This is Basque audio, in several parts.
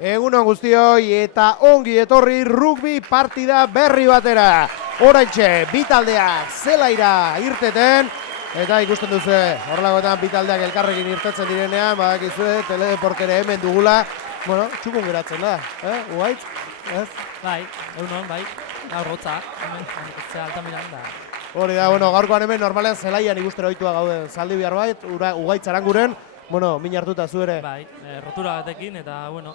Egunon guztioi eta ongi etorri rugby partida berri batera. Oraintxe, bi taldeak zelaira irteten, eta ikusten duzu, horrelagoetan bi taldeak elkarrekin irtetzen direnean, badakizue, teledeportere hemen dugula, bueno, txukun geratzen da, Ugaitz? Ez? Bai, egunon, bai, gaur hotza, hemen, zea Altamiran da. Hori da, bueno, gaurkoan hemen normalean zelaian ikustera ohitua gaude zaldi behar bait, Ugaitz Aranguren, bueno, min hartuta zu ere. Bai, rotura batekin, eta, bueno,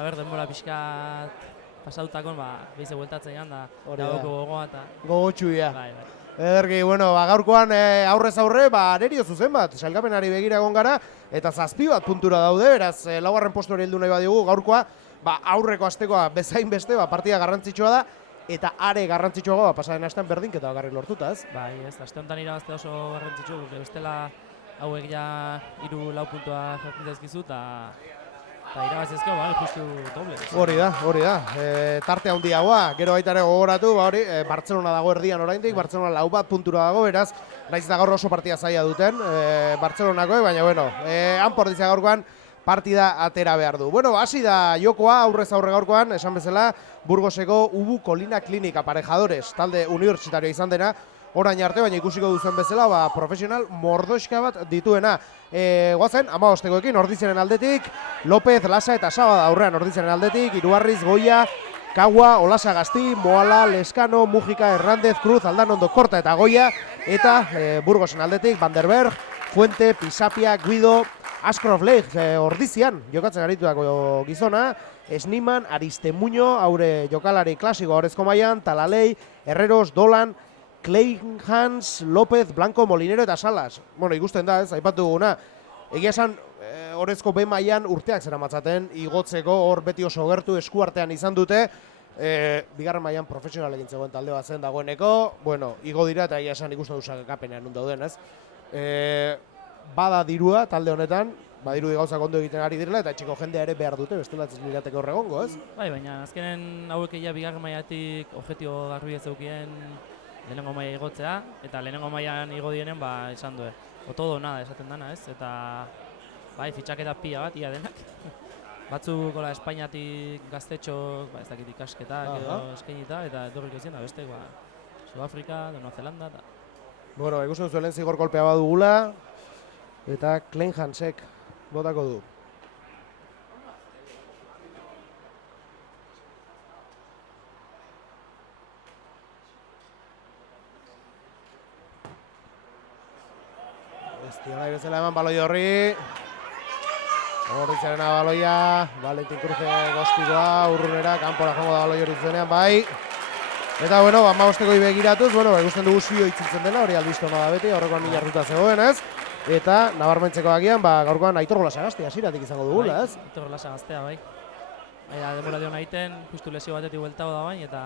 denbora pixkat pasautakon, behize bueltatzen gan, da gauko gogoa eta... Gogotxuia. Bai, bai. Ederki, bueno, gaurkoan aurrez aurre, nerio zuzen bat, sailkapenari begira egon gara, eta 7 bat puntura daude, beraz, laugarren postu hori heldu nahi badigu, gaurkoa, aurreko astekoa bezain beste, partida garrantzitsua da, eta are garrantzitsua pasaren astean berdinketa bakarrik lortuta, ez? Bai, ez, aste honetan irabazte oso garrantzitsu, bestela hauek ja 3-4 puntua jartzen zaizkizu, eta irabazizko, justu doble. Hori da. Tarte handiagoa, gero baita ere gogoratu, Bartzelona dago erdian oraindik, Bartzelona 4 bat puntura dago, beraz, naiz da gaur oso partida zaila duten, Bartzelonakoek, baina, bueno, hanpordizia gaurkoan partida atera behar du. Bueno, hasi da jokoa, aurrez aurre gaurkoan, esan bezala, Burgoseko Ubu Kolina Klinika Aparejadores, talde unibertsitarioa izan dena, orain arte, baina ikusiko duzen bezala, profesional mordoxka bat dituena. Goazen, 15ekoekin, Ordiziaren aldetik, López, Lasa eta Saba aurrean Ordiziaren aldetik, Iruarriz, Goia, Kaua, Olasa Gazti, Moala, Leskano, Mujika, Hernández, Cruz, Aldanondo, Korta eta Goia, eta Burgosen aldetik, Vanderberg, Fuente, Pisapia, Guido, Ascroft Lake, Ordizian, jokatzen aritutako gizona, Sniman, Aristemuño, haure jokalari klasiko horrezko mailan, Talalei, Herreros, Dolan, Kleinhans, López, Blanco, Molinero eta Salas. Bueno, ikusten da, ez, aipatu duguna. Egia esan, horrezko B mailan urteak zera matzaten, igotzeko hor beti oso gertu eskuartean izan dute. Bigarren mailan profesionalekin zegoen talde bat zen dagoeneko. Bueno, igo dira eta egia esan ikusten duzak kapenean nun dauden, ez. Bada dirua talde honetan, badirudi gauzak ondo egiten ari direla eta etxeko jendea ere behar dute, bestelatzen lirateko horregongo, ez? Bai, baina azkenen hauek egia bigarren mailatik objektibo garbi ez zeukien lehenengo maila igotzea, eta lehenengo mailan igo dienen, esan du, otodo nada esaten dana, ez? Eta, fitxaketa pila bat, ia denak. Batzuk, Espainiatik gaztetxok, ez dakit ikasketak edo eskainita, eta etorriko izien da beste, Sudafrika, Nueva Zelanda, eta... Bueno, ikusten duzu lehen zigor kolpea badugula, eta Kleinhansek botako du. Nahi bezala eman baloi horri. Horritzarena baloia. Valentin Cruze goztikoa, urrunera, kanpora jongo da baloi hori zuenean, bai. Eta, bueno, 15ekoi begiratuz, ikusten dugu zio itziltzen dela, hori albizto da beti, horrekoan mila hartuta zegoen, ez? Eta, nabarmentzeko agian, gaurkoan Aitor Golasagaztea hasieratik izango dugula, ez? Aitor Golasagaztea, bai. Denbora dion egiten, justu lesio batetik bueltago da bain, eta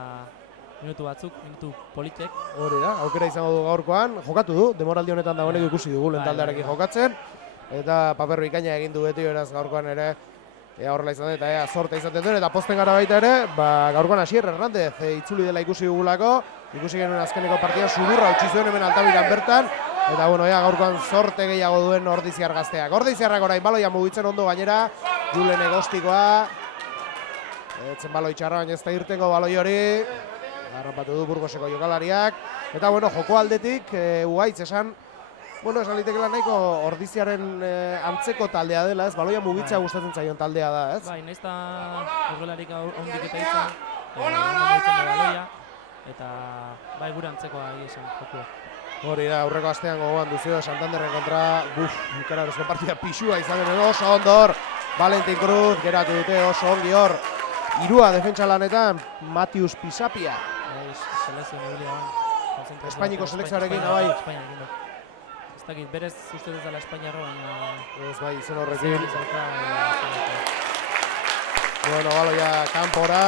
minutu batzuk, minutu politek. Hori da, aukera izango du gaurkoan, jokatu du, demoraldi honetan dagoeneko ikusi dugu lehen taldearekin jokatzen. Eta paper bikaina egin du beti, beraz gaurkoan ere, horrela izan dut, eta zorte izaten duen, eta posten gara baita ere, gaurkoan Asier Hernández itzuli dela ikusi dugulako, ikusi genuen azkeneko partida sudurra utzi zuen hemen Altamiran bertan, eta bueno, gaurkoan zorte gehiago duen Ordiziar gazteak. Ordiziarrak orain baloia mugitzen ondo gainera, Julen Egostikoa, etzen baloi txarra, baina ez da irtengo baloi hori, arranpatu du Burgoseko jokalariak, eta bueno, joko aldetik, Ugaitz esan litekela nahiko Ordiziaren antzeko taldea dela, ez? Baloia mugitzea gustatzen zaion taldea da, ez? Bai, nahiz da horrelarik ondik eta izan, mugitzen da baloia, eta gure antzekoa esan jokua. Hori da, aurreko astean gogoan duzio, Santanderren kontra, ikararezko partida pixua izan den oso ondo hor, Valentin Cruz, geratu dute oso ongi hor, irua defentsa lanetan, Matius Pisapia. Espainiko selekzioarekin, bai. Ez dakit, berez uste ez dela Espainiarro, baina... Ez bai, izen horrekin. Bueno, baloia kanpora.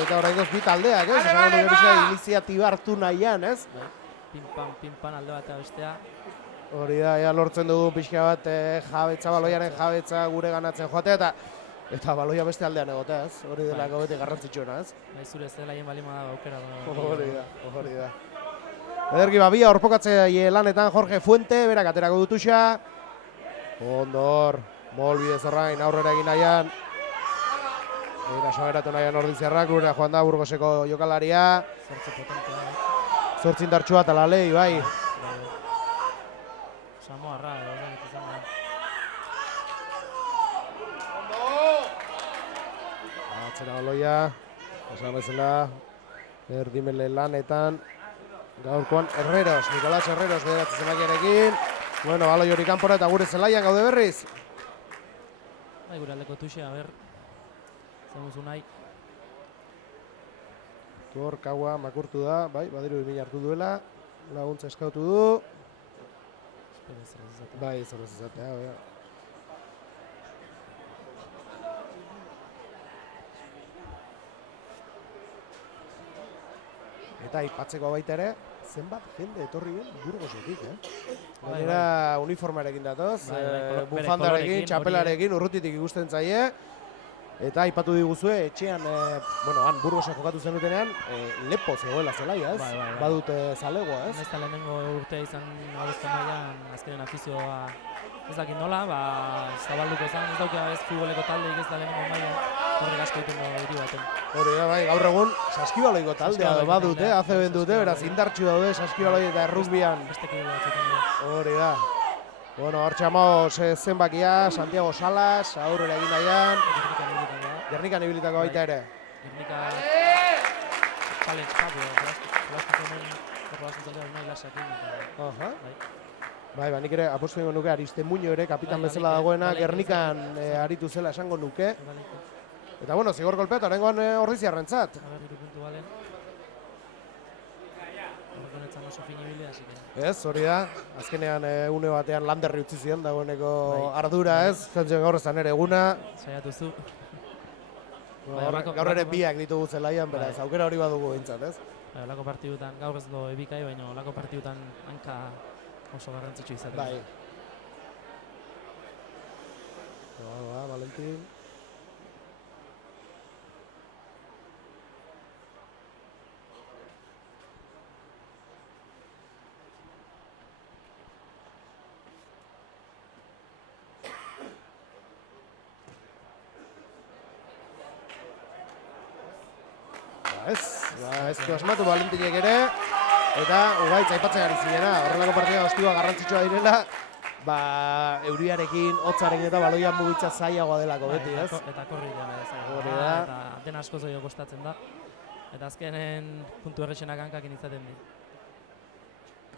Eta horrengoz bi taldeak, ez? Iniziatiba hartu nahian, ez? Pin-pan alde bat bestea. Hori da, lortzen dugu pixka bat jabetza, baloiaren jabetza gure ganatzen joatea, eta baloia beste aldean egotea, ez? Hori delako beti garrantzitsuena, ez? Zure ez dela hien balima da aukera. Hori da. Ederki babia, horpokatzea lanetan Jorge Fuente, berak aterako dutuxa. Ondor, molbidez horrain, aurrera egin nahian. Eraso geratu nahian Ordizarrak, gure joan da Burgoseko jokalaria. Zortzi potentea. Zortzi indartsua eta lalei, bai. Samoarra, edo ez izan da. Atzera baloia, esan bezala, erdimele lanetan. Gaurkoan Herreros, Nikolas Herreros bederatzi zenbakiarekin. Bueno, baloi hori kanpora eta gure zelaian gaude berriz. Bai, gure aldeko tuxe, a ber, zer muzu nahi. Hor, kaua makurtu da, bai, badiru 2000 hartu duela. Laguntza eskautu du. Espero zer ez izatea. Bai, zer ez izatea, bai. Eta aipatzeko baita ere, zenbat jende etorri den Burgosetik, Gainera uniformarekin datoz, bere bufandarekin, kolorekin, txapelarekin, urrutitik ikusten zaie. Eta aipatu diguzue, etxean, han Burgosa jokatu zenutenean, lepo zegoela zelaia, ez? Bai. Badut zalegoa, ez? Ez da lehenengo urtea izan abuzko mailan, azkenen afizioa ez dakit nola, zabalduko zen, ez dauka ez futboleko taldeik ez da lehenengo mailan, horrek asko egiten dago hiri baten. Hori da, bai, gaur egun saskibaloiko taldea badute, ACB-en dute, beraz indartsu daude saskibaloi eta errugbian. Beste kidea batzuetan dira. Hori da. Bueno, hor txamaos zenbakia, Santiago Salas, aurrera egin nahian. Gernikan ibilitako baita ere. Gernika challenge plastiko jolastun nahi lasakin. Bai, nik ere apostu egingo nuke Ariste Muño ere, kapitan bezala dagoena, Gernikan aritu zela esango nuke. Eta bueno, zigor golpea, eta horrengoan Ordiziarrentzat. Hiru puntu balen. Horrenetzan oso finibili, así que... Ez, hori da, azkenean une batean landerri utzi ziren dagoeneko ardura, ez? Zentzen gaur ezan ere eguna. Saiatu zu. Gaur ere biak ditugu zelaian, beraz, aukera hori badugu bintzat, ez? Olako partidutan, gaur ez do ebikai, baina olako partidutan hanka oso garrantzitsu izaten. Bai. Valentin. Ez du asmatu Valentinek ere, eta ugaitz aipatzen ari zinena, horrelako partida ostua garrantzitsua direla, euriarekin, hotzaren eta baloian mugitza zailagoa delako beti, ez? Eta korri dela Hori da. eta den asko zoio kostatzen da. Eta azkenen puntu erretxenak hankakin izaten di.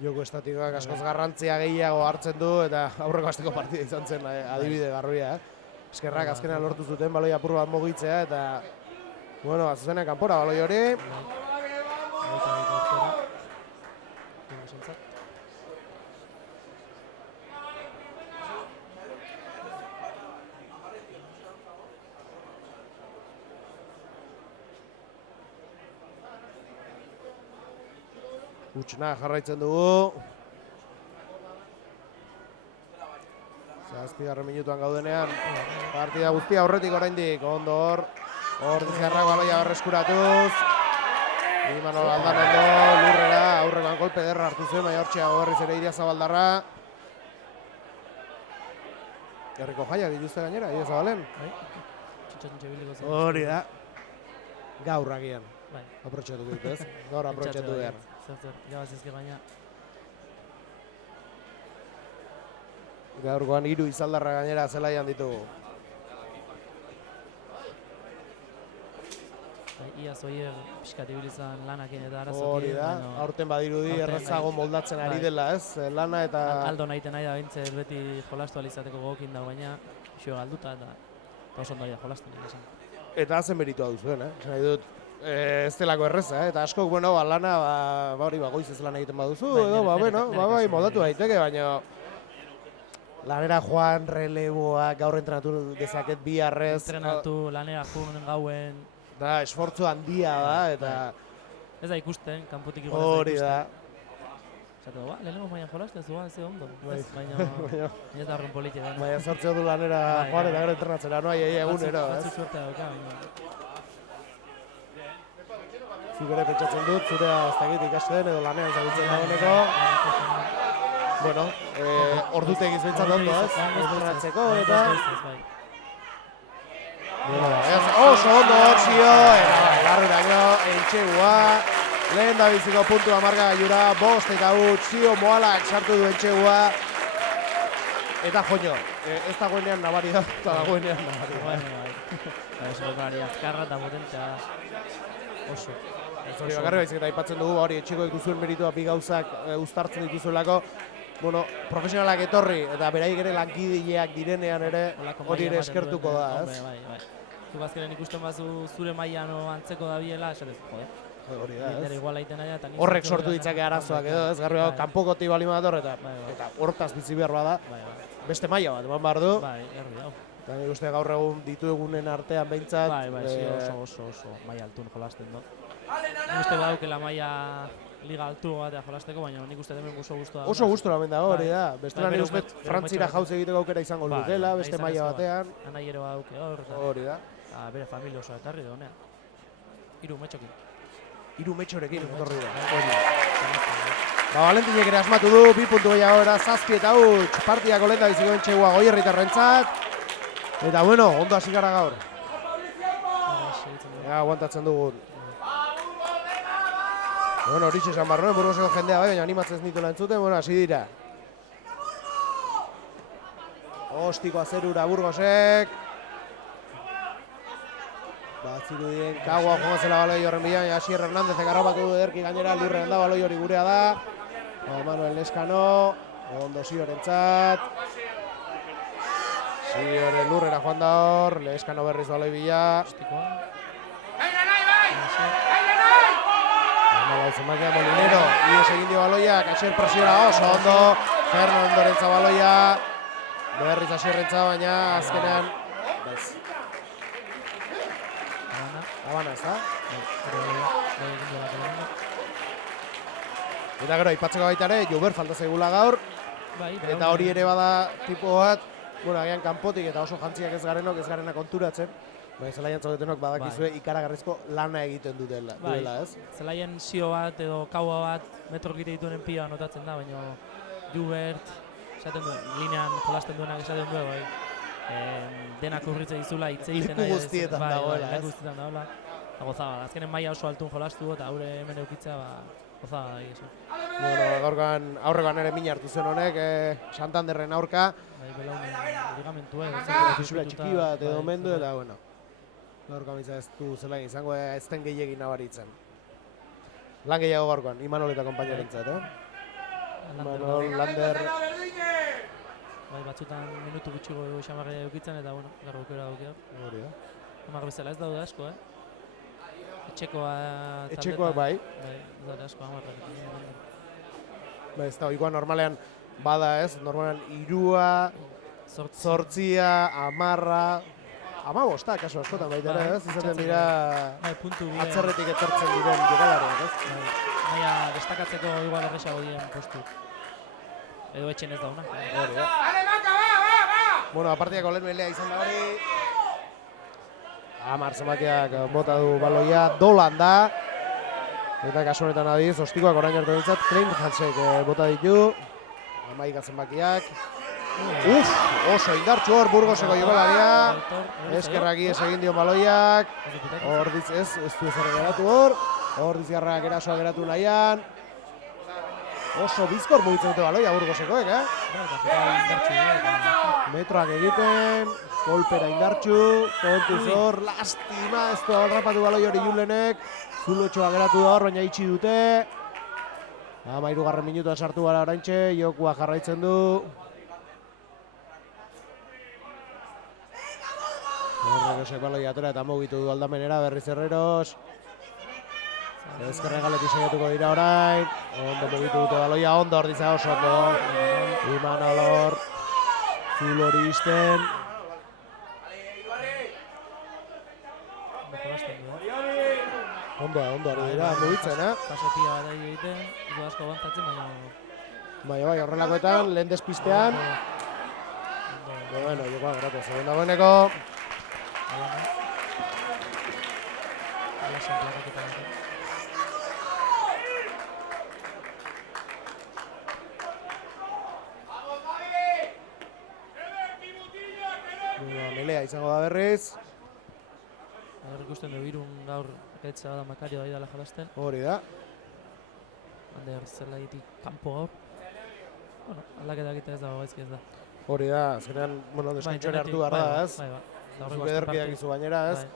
Joko estatikoak askoz garrantzia gehiago hartzen du, eta aurreko asteko partida izan zen adibide garruia, Eskerrak azkenean lortu zuten baloi apur bat mugitzea, eta bueno, azuzenean kanpora baloi hori. Hutsna jarraitzen dugu. Zazpigarren minutuan gaudenean, partida guztia aurretik oraindik, ondo hor. Ordizarrak baloia berreskuratuz. Imanol Aldanondo, lurrera, aurrekoan kolpe derra hartu zuen, baina hortxea berriz ere Iria Zabaldarra. Herriko jaiak dituzte gainera, Iria Zabalen. Hori da. Gaur agian. Aprotxatu dut, ez? Gaur aprotxatu behar. Zer, irabazizke baina. Gaurkoan 3 izaldarra gainera zelaian ditugu. Ia zoier pixkat ibilizan lanakin eta arazokin. Hori da, aurten badirudi errazago moldatzen ari dela, ez? Lana eta... Aldo nahiten nahi da bintzer beti jolastu alizateko gogokin da, baina xo galduta eta oso ondo da jolastu nahi esan. Eta hazen meritua duzuen, Nahi dut, ez delako erreza, eta askok, bueno, lana, hori goiz ez lan egiten baduzu, edo, bai, moldatu daiteke, baina lanera joan, releboa, gaur entrenatu dezaket biharrez. Entrenatu, lanera joan gauen. Da, esfortzu handia da, eta... Ez da ikusten, kanpotik igual ez da hori da. Zato, lehenengo maian jolastu ez duan, ze ondo. Baina ez da horren politia da. Baina sortzeo du lanera joan eta gero entrenatzera, no ahi egunero, ez? Batzu suertea dauka, Zuk ere pentsatzen dut, zurea ez dakit ikasten edo lanean zagutzen dagoeneko. Bueno, ordutegiz bintzat ondo, ez? Entrenatzeko eta... Oso ondo Zio, eta bai, barruraino, Entxegua, lehen da biziko puntua marka gailura, 5 eta huts, Zio Moalak sartu du Entxegua, eta joño, ez dagoenean nabari da, eta dagoenean nabari da. Bai, jokalari azkarra eta potentea oso. Hori bakarri baizik eta aipatzen dugu, hori etxekoek duzuen meritua bi gauzak uztartzen dituzuelako, bueno, profesionalak etorri eta beraiek ere lankideak direnean ere hori ere eskertuko da, ez? Bai. Zuk azkenen ikusten bazu zure mailan antzeko dabiela, esatez, Hori da, ez? igual aiten nahi eta Horrek sortu ditzake arazoak edo, ez? Garbi kanpokotik bali badator eta hortaz bizi behar bada, beste maila bat eman behar du. Bai, herri dau. Eta nire uste gaur egun dituegunen artean behintzat. Bai, oso maila altun jolasten du. Nik uste badaukela maila liga altu batea jolasteko, baina nik uste hemen oso gustua. Oso gustura hemen dago, hori da. Bestela nire uste Frantzira jauz egiteko aukera izango lukela, beste maila batean. Anaiero badauke hor. Hori da. Bere familia oso etarri da honean. 3 metxokin. 3 metxorekin etorri da. Valentinek ere asmatu du, 2 puntu gehiago era, 7 eta huts, partidako lehen da biziko Entxegua Goierritarrentzat. Eta bueno, ondo hasi gara gaur. Aguantatzen dugu. Bueno, hori esan barroen, Burgoseko jendea bai, baina animatzen ez nituen entzuten, bueno, hasi dira. Ostiko azerura Burgosek. Batzirudien Kaua jogazela baloi horren bilan, Asier Hernandezek arrapatu du ederki gainera, lurrean da, baloi hori gurea da. Manuel Leskano, ondo Ziorentzat. Zioren lurrera joan da hor, Leskano berriz baloi bila. Zenbakia Molinero, ies egin dio baloia, Asier presiora oso ondo, Fernandorentza baloia, berriz Asierrentza, baina azkenean, bez. Habana, ez da? Eta gero, aipatzeko baita ere, Jouber falta zaigula gaur, eta hori ere bada tipo bat, bueno, agian kanpotik eta oso jantziak ez garenok, ez garena konturatzen, zelaian zaudetenok badakizue ikaragarrizko lana egiten dutela, ez? Zelaien zio bat edo kaua bat metro gite dituenen pila notatzen da, baina Joubert, esaten du, linean jolasten duenak esaten du, denak urritze dizula hitz egiten leku guztietan dagoela, ez? Leku guztietan dagoela, eta gozaba, azkenen maila oso altun jolastu eta haure hemen eukitzea, gozaba da egizu. Bueno, gaurkan aurrekoan ere min hartu zen honek, Santanderren aurka. Belaunen ligamentua, fisura txiki bat edo mendu eta, bueno. Gaurkoan bizar ez du zelain izango, ez den gehiagin nabaritzen. Lan gehiago gaurkoan, Imanol eta konpainerentzat, Imanol, Lander. Batzutan minutu gutxigo xamarra eukitzen eta, bueno, garro aukera daukea. Hori da. Hamar bezala ez daude asko, Etxekoak bai. Bai, daude asko hamarrak. Bai, ez da, oikoan normalean bada ez, normalean 3, 8, 10, 15, kasu askotan baita ere, ez? Izaten dira atzerretik etortzen diren jokalariak, ez? Baina destakatzeko igual erresago diren postu. Edo etxen ez dauna. Hori da. Bueno, apartiako lehen melea izan da hori. Amar zenbakiak bota du baloia, Dolan da. Eta kasu honetan adiz, ostikoak orain arte dintzat, Klein Hansek bota ditu. Amaika zenbakiak. Oso indartxu hor Burgoseko jokalaria. Eskerrak ies egin dio baloiak. Hordiz ez du ezer geratu hor. Hordiz jarrak erasoa geratu nahian. Oso bizkor mugitzen dute baloia Burgosekoek, Metroak egiten, kolpera indartxu, kontuz hor, lastima, ez du alrapatu baloi hori Julenek. Zulotxoa geratu da hor, baina itxi dute. 13. minutuan sartu gara oraintxe, jokua jarraitzen du. Herrerosek baloi atera eta mugitu du aldamenera, berriz Herreros. Ezkerren galetik saiatuko dira orain. Ondo mugitu dute baloia, ondo hor dizea oso ondo. Imanol Zulori izten. Ondo ari dira, mugitzen, Pasotia bat egiten, du asko bantatzen, baina... Bai, horrelakoetan, lehen despistean. Bueno, jokoa geratu, zegoen dagoeneko. Melea izango da berriz. ikusten du Irun gaur etza da Makario da idala jolasten. Hori da. Ander zelaitik kanpo gaur. Bueno, aldaketa egite ez dago gaizki ez da. Hori da, azkenean, bueno, deskantxore hartu behar da, ez? Zuk ederkiak izu gainera, ez?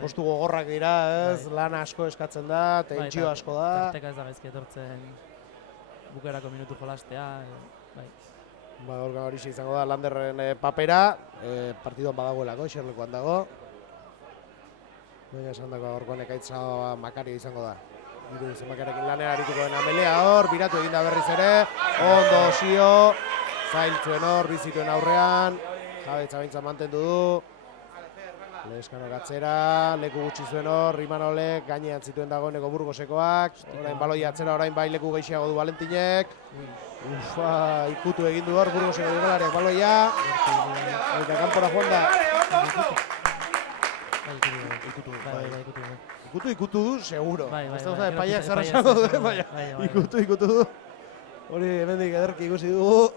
Postu gogorrak dira, ez? Lan asko eskatzen da, tentsio asko da. Tarteka ez da gaizki etortzen bukerako minutu jolastea, bai. Ba, hori izango da Landerren papera, partiduan badagoelako, xerlekuan dago. Baina esan dago gaurkoan ekaitza Makario izango da. Hiru zenbakarekin lanera arituko den Amelea hor, biratu eginda berriz ere, ondo Xio, zailtzuen hor, bizituen aurrean, jabetza behintzat mantendu du. Leskano gatzera, leku gutxi zuen hor, Imanolek gainean zituen dagoeneko Burgosekoak, orain baloi atzera, orain bai leku gehiago du Valentinek. Ufa, ikutu egin du hor, Burgoseko jokalariak baloia. Eta kanpora joan da. Ikutu du, seguro. Ez da epaiak zarra esango du, baina ikutu du. Hori hemendik ederki ikusi dugu.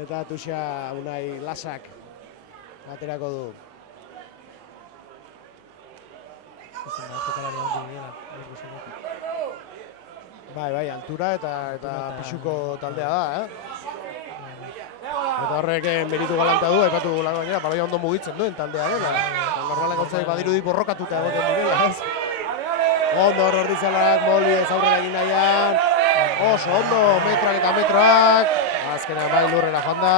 Eta Tuxa Unai Lasak aterako du. Bai, altura eta pixuko taldea da, Eta horrek meritu galanta du, aipatu dugulako gainera, baloia ondo mugitzen duen taldea dela. Normalen gautzak badirudi borrokatuta egoten direla, ez? Ondo hor ordizalak, Molbi ez aurrera egin nahian. Oso ondo, metroak eta metroak. Azkenean bai lurrera joan da.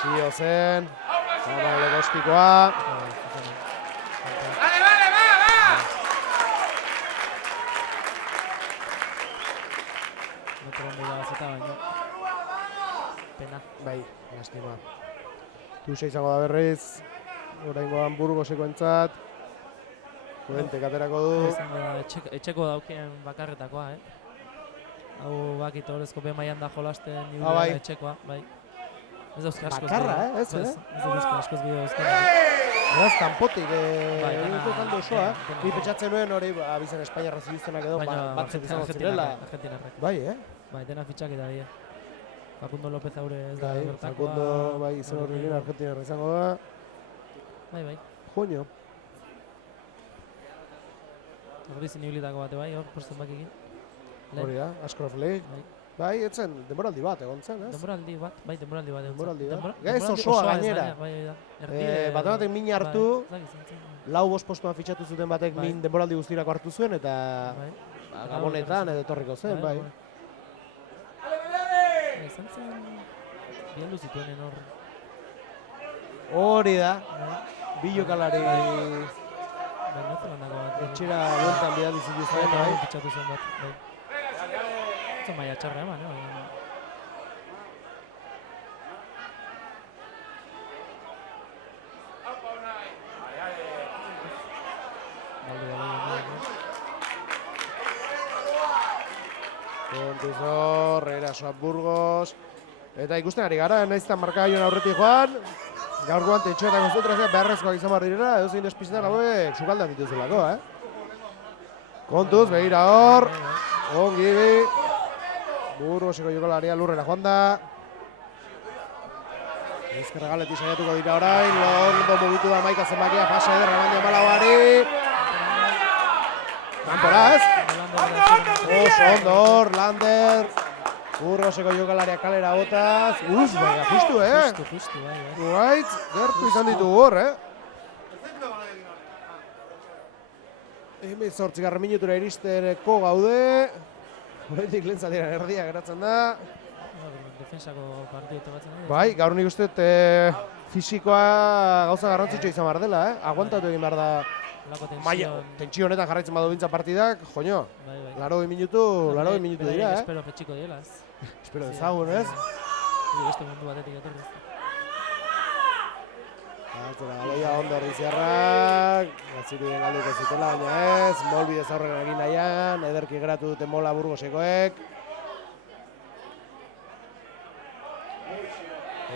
Xio zen. Zama legostikoa. Bai, lastima. Tuxa izango da berriz, oraingoan Burgoseko entzat. Puentek aterako du. Etxeko daukien bakarretakoa, Hau bakit horrezko B-mailan da jolasten bai. etxekoa, bai. Ez dauzka askoz bakarra, ez? Ez dauzka askoz bideo dauzka. Beraz, kanpotik egin talde osoa. Ni pentsatzen nuen hori abizen Espainiarra zibiztenak edo batzuk izango zirela. Bai, Bai, dena fitxaketa dira. Facundo López Aure ez da bertakoa. Facundo, bai, izen horrekin Argentinarra izango da. Bai. Joño. Hori zinibilitako bate bai, hor posten bakekin. Hori da, Ascroft League. Bai, etzen denboraldi bat egon zen, ez? Denboraldi bat. Denboraldi bat. Gaiz osoa gainera. Bat min hartu, lau bost postuan fitxatu zuten batek min denboraldi guztirako hartu zuen, eta Gabonetan edo etorriko zen, bai. Izan zen, bialdu zituenen hor. Hori da, bi jokalari etxera bueltan bidali zituzten, bai. Fitxatu zen bat, bai. Zer maia txarra eman, Kontuz hor, erasoa Burgos. Eta ikusten ari gara, naiztan markagailuan aurretik joan. Gaurkoan tentsioa eta konzentrazioa beharrezkoak izan behar direla, edo zein despistetan hauek sukaldean dituzulako, Kontuz, begira hor. Ongi. Burgoseko jokalaria lurrera joan da. Ezkerra galetik saiatuko dira orain, ondo mugitu da Maika zenbakia, pase ederra eman Malauari. Kanpora, ez? Oso ondo hor, Lander. Burgoseko jokalariak kalera botaz. Baina, justu, Justu, bai. Guaitz, gertu izan ditugu hor, Hemen 8. minutura iristereko gaude. Horretik lehen zatiran erdia geratzen da. Defensako partidu tokatzen da. Bai, gaur nik uste fisikoa gauza garrantzitsua izan behar dela, Aguantatu egin behar da. Tentsio honetan jarraitzen badu bintza partidak, joño. 80 minutu dira, Espero fetxiko diela, ez? Espero dezagun, ez? Beste mundu batetik etorri. Baloia ondo Ordiziarrak, Gatziruden alduko zutela, baina ez, Molbi ez aurrera egin nahian, ederki geratu dute Mola Burgosekoek.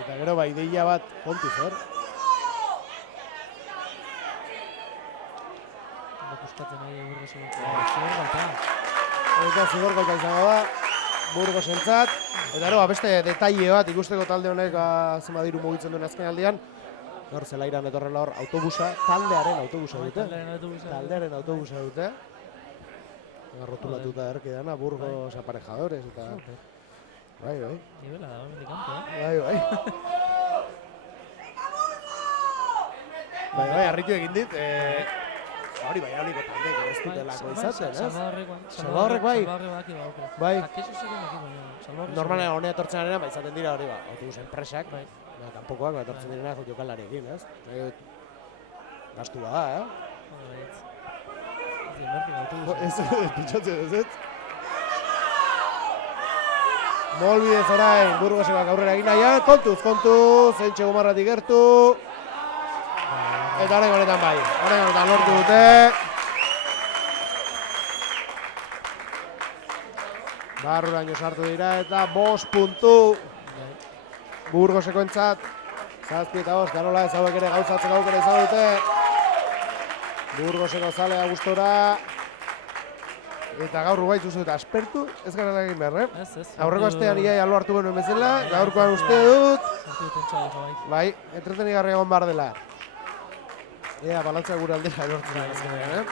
Eta gero bai ideia bat kontuz, Buskatzen nahi Burgoseko. Eta zigorgolta izango da, Burgosentzat. Eta beste detaile bat ikusteko talde honek zenbat diru mugitzen duen azken aldian. Gaur zelairan etorrela hor autobusa, taldearen autobusa dute. Taldearen autobusa dute. Garrotulatuta erkidana, Burgos aparejadores eta... Bai. Nibela dago, mendik kanpo, Bai. Bai, harritu egin dit. Hori bai, hauniko taldeik ez dutelako izaten, ez? Salvadorrek bai. Bai. Normalen honea etortzen arena, izaten dira hori ba, autobus enpresak. Kanpokoak etortzen direnak jokalariekin, ez? Gastua da, Ez, pitxatzen ez, ez? Molbidez orain, Burgosek aurrera egin nahian, kontuz, Zentxe Gomarratik gertu. Eta horren honetan bai, lortu dute. Barruraino sartu dira eta 5 puntu. Burgoseko entzat. 7 eta 5, garola ez hauek ere gauzatzeko aukera izan dute. Burgoseko zalea gustora. Eta gaur baitzuzu eta aspertu, ez gara egin behar, Ez. Aurreko astean iaia lo hartu genuen bezala, gaurkoan uste dut. Bai, entretenigarria egon behar dela. Ea, balantzak gure aldera erortzen da.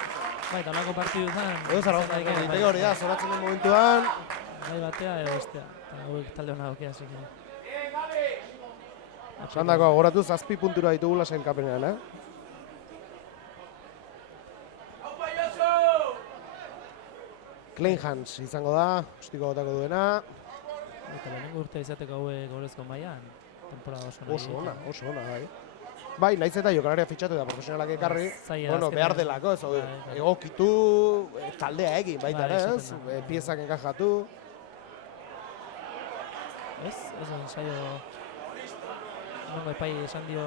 Bai, talako partidu zen. Edo zarragotan egiteko hori da, zoratzen den momentuan. Bai batea edo bestea. Eta hauek talde hona dokia, zikin. Sandako agoratu 7 puntura ditugula sailkapenean, Kleinhans izango da, ostiko gotako duena. Eta lehenengo urtea izateko hauek gaurezko mailan, temporada oso ona, bai. Bai, naiz eta jokalaria fitxatu eta profesionalak ekarri, behar delako, ez egokitu, taldea egin, baita ez, piezak enkajatu. Ez ensaio, nongo epai esan dio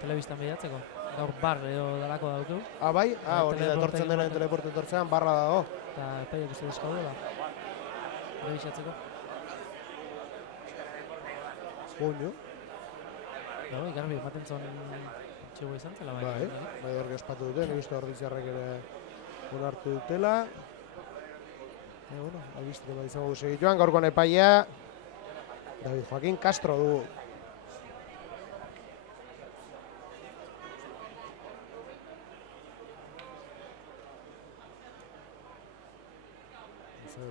telebistan bilatzeko. Gaur bar edo dalako dauku. Bai? Hori da etortzen dena teleporte etortzean, barra dago. Eta epaiak uste dizkau dela. Rebisatzeko. Oño. Bai, garbi, ematen zon txego izan zela. Bai, hori ospatu dute, nik uste Ordizarrek ere onartu dutela. Albizte bat izango segituan, gaurkoan epaia David Joaquín Castro du.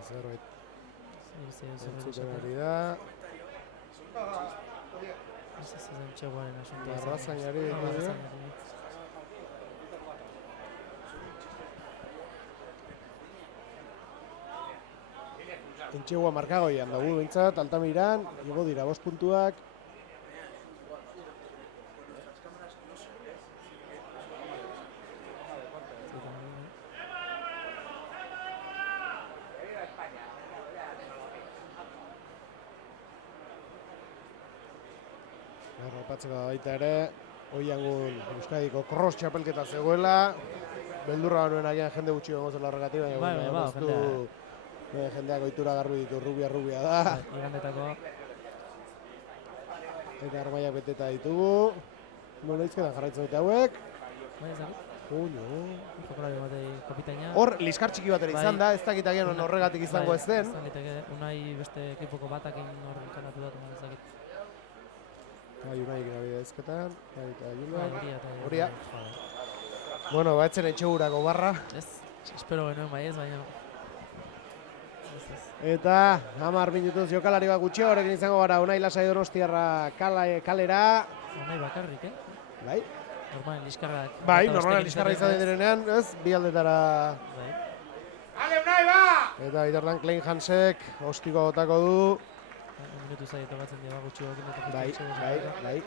Zerbait entzuten ari da. Ez zen txegoaren asuntua. Arrazainari ditu dira. Entxegua markagoian dago bintzat, Altamiran, igo dira 5 puntuak. Errapatzeko da baita ere, Oiangun Euskadiko cross txapelketa zegoela. Beldurra banuen agian jende gutxi gongo zela horregatik, baina jendeak ohitura garbi ditu, rubia da. Igandetako. Eta armaiak beteta ditugu. Nola izketan jarraitzen dute hauek. Bai, ez dakit. Jokolari batei kapitaina. Hor, liskar txiki batera izan da, ez dakit agian horregatik izango ez den. Unai beste ekipoko batakin hor kanatu datu ez dakit. Bai, Unai gina bidea ezketan. Horia. Bueno, batzen etxegurako barra. Ez, espero genuen bai ez, baina... Eta 10 minutuz jokalari bat gutxi horrekin izango gara Unai Lasai Donostiarra kalera. Unai bakarrik, Bai. Normalen liskarrak. Bai, normalen liskarra izaten direnean, ez? Bi aldetara... Ale, Unai, ba! Eta bitartan Kleinhansek ostiko botako du. Minutu zaitu batzen dira gutxi horrekin. Bai.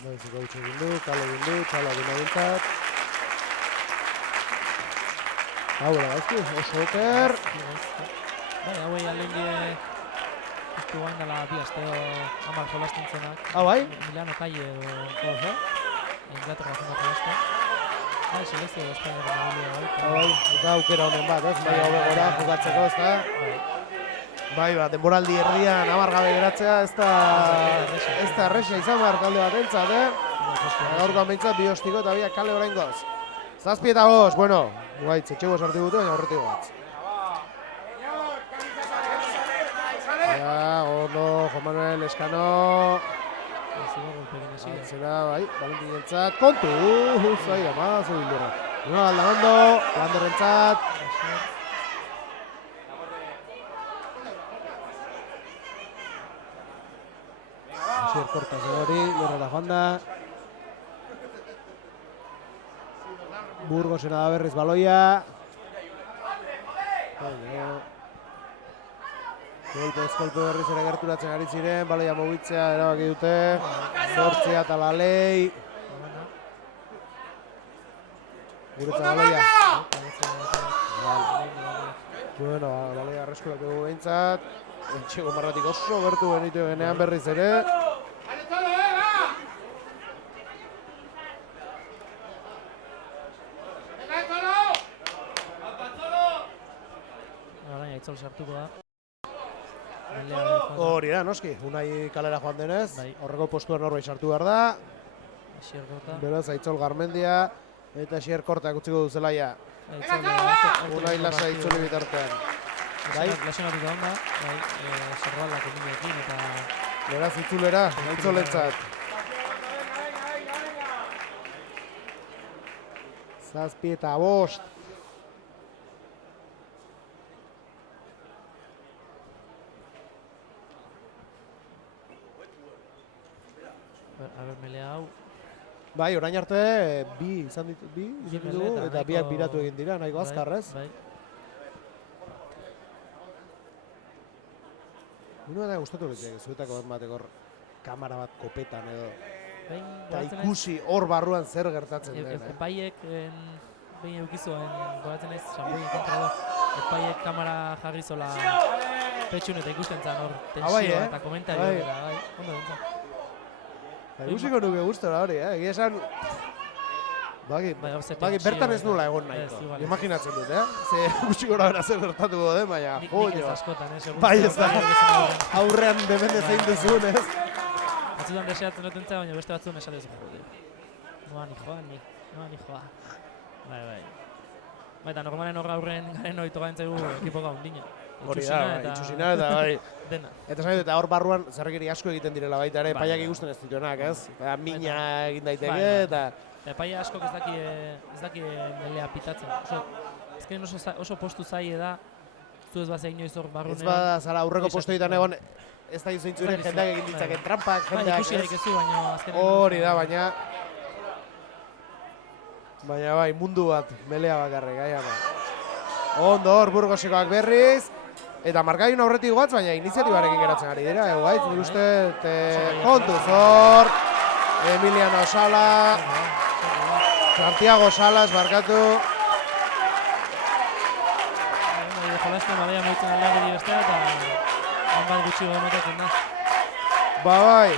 Biziko gutxi egin du, kale egin du, txala egin egintzat. Hau da, gaizki, oso oker. Bai, hauei aldein die justu guain dela bi asteo 10 jolastintzenak. Bai? Milano Calle edo Inglaterra zena jolazten. Bai, selezio Espainiako mobilia bai. Eta aukera honen bat, ez? Bai, hau begora jugatzeko, ez da? Bai, denboraldi erdian 10 gabe geratzea, ez da erresa izan behar talde bat entzat, Gaurkoan behintzat bi ostiko eta biak kale oraingoz. 7 eta 5, bueno, guaitz, etxego sartu dute, baina horretik bat. Ja, ondo, Juan Manuel Eskano. Atzera, bai, Valentinentzat, kontu, zai, ama, zebildurra. Una aldamando, Landerrentzat. Asier Kortaz hori, lorrera joan da. Burgosena da berriz baloia. Golpe berriz ere gerturatzen ari ziren, baloia mugitzea erabaki dute. 8 eta Lalei. Guretza baloia. Bueno, baloia arreskulak dugu behintzat. Entxego marratik oso gertu benitu genean berriz ere. Orain Aitzol sartuko da. Hori da, noski, Unai kalera joan denez, horreko postuan norbait sartu behar da. Asier Korta. Beraz, Aitzol Garmendia eta Asier Kortak utziko du zelaia. Unai lasa itzuli bitartean. Lesionatuta onda, Zerbalak eginekin eta... Beraz, itzulera, Aitzolentzat. 7 eta 5. Melea hau. Bai, orain arte, bi izan ditu, eta biak biratu egin dira, nahiko azkarrez. Unua da gustatu litzek, zuetako bat bateko kamera bat kopetan edo. Eta ikusi hor barruan zer gertatzen den. Epaiek, behin eukizuen, goratzen ez, Sanboi kontra da, epaiek kamera jarri zola petxun eta ikusten zan hor tensioa eta komentario eta, ondo dintzen. Ikusiko nuke gustora hori, egia esan... Bagi, bertan ez nula egon nahiko, imaginatzen dut, Ze gutxi gora bera zer gertatuko den, baina, Nik ez askotan, Bai ez da, aurrean demende zein duzun, Batzutan deseatzen duten zera, baina beste batzuen esatez, noa ni joa. Bai. Eta normalen horra aurren garen hori togain zaigu ekipo gaundina. Hori da, itxusina eta bai. Dena. Eta zaitu, eta hor barruan zerrekeri asko egiten direla baita ere, epaiak ikusten ez dituenak, ez? Mina egin daiteke eta... Epaia askok ez daki melea pitatzen. Ezkenean oso postu zaie da, zu ez bat inoiz hor barrunean. Ez bada, zara aurreko postoetan egon, ez da izointzu ere jendeak egin ditzaken trampak, jendeak, ikusi harik ez du, baina azkenean... Hori da, baina... Baina bai, mundu bat, melea bakarrik, ama. Ondo hor, Burgosekoak berriz. Eta markaiun aurretik guatz, baina iniziatibarekin geratzen ari dira, gaitz, nire uste, kontuz hor. Emiliano Sala. Santiago Salas, barkatu. Jolazten balean moitzen aldea gedi bestea eta hanbat gutxi gometatzen da. Bai.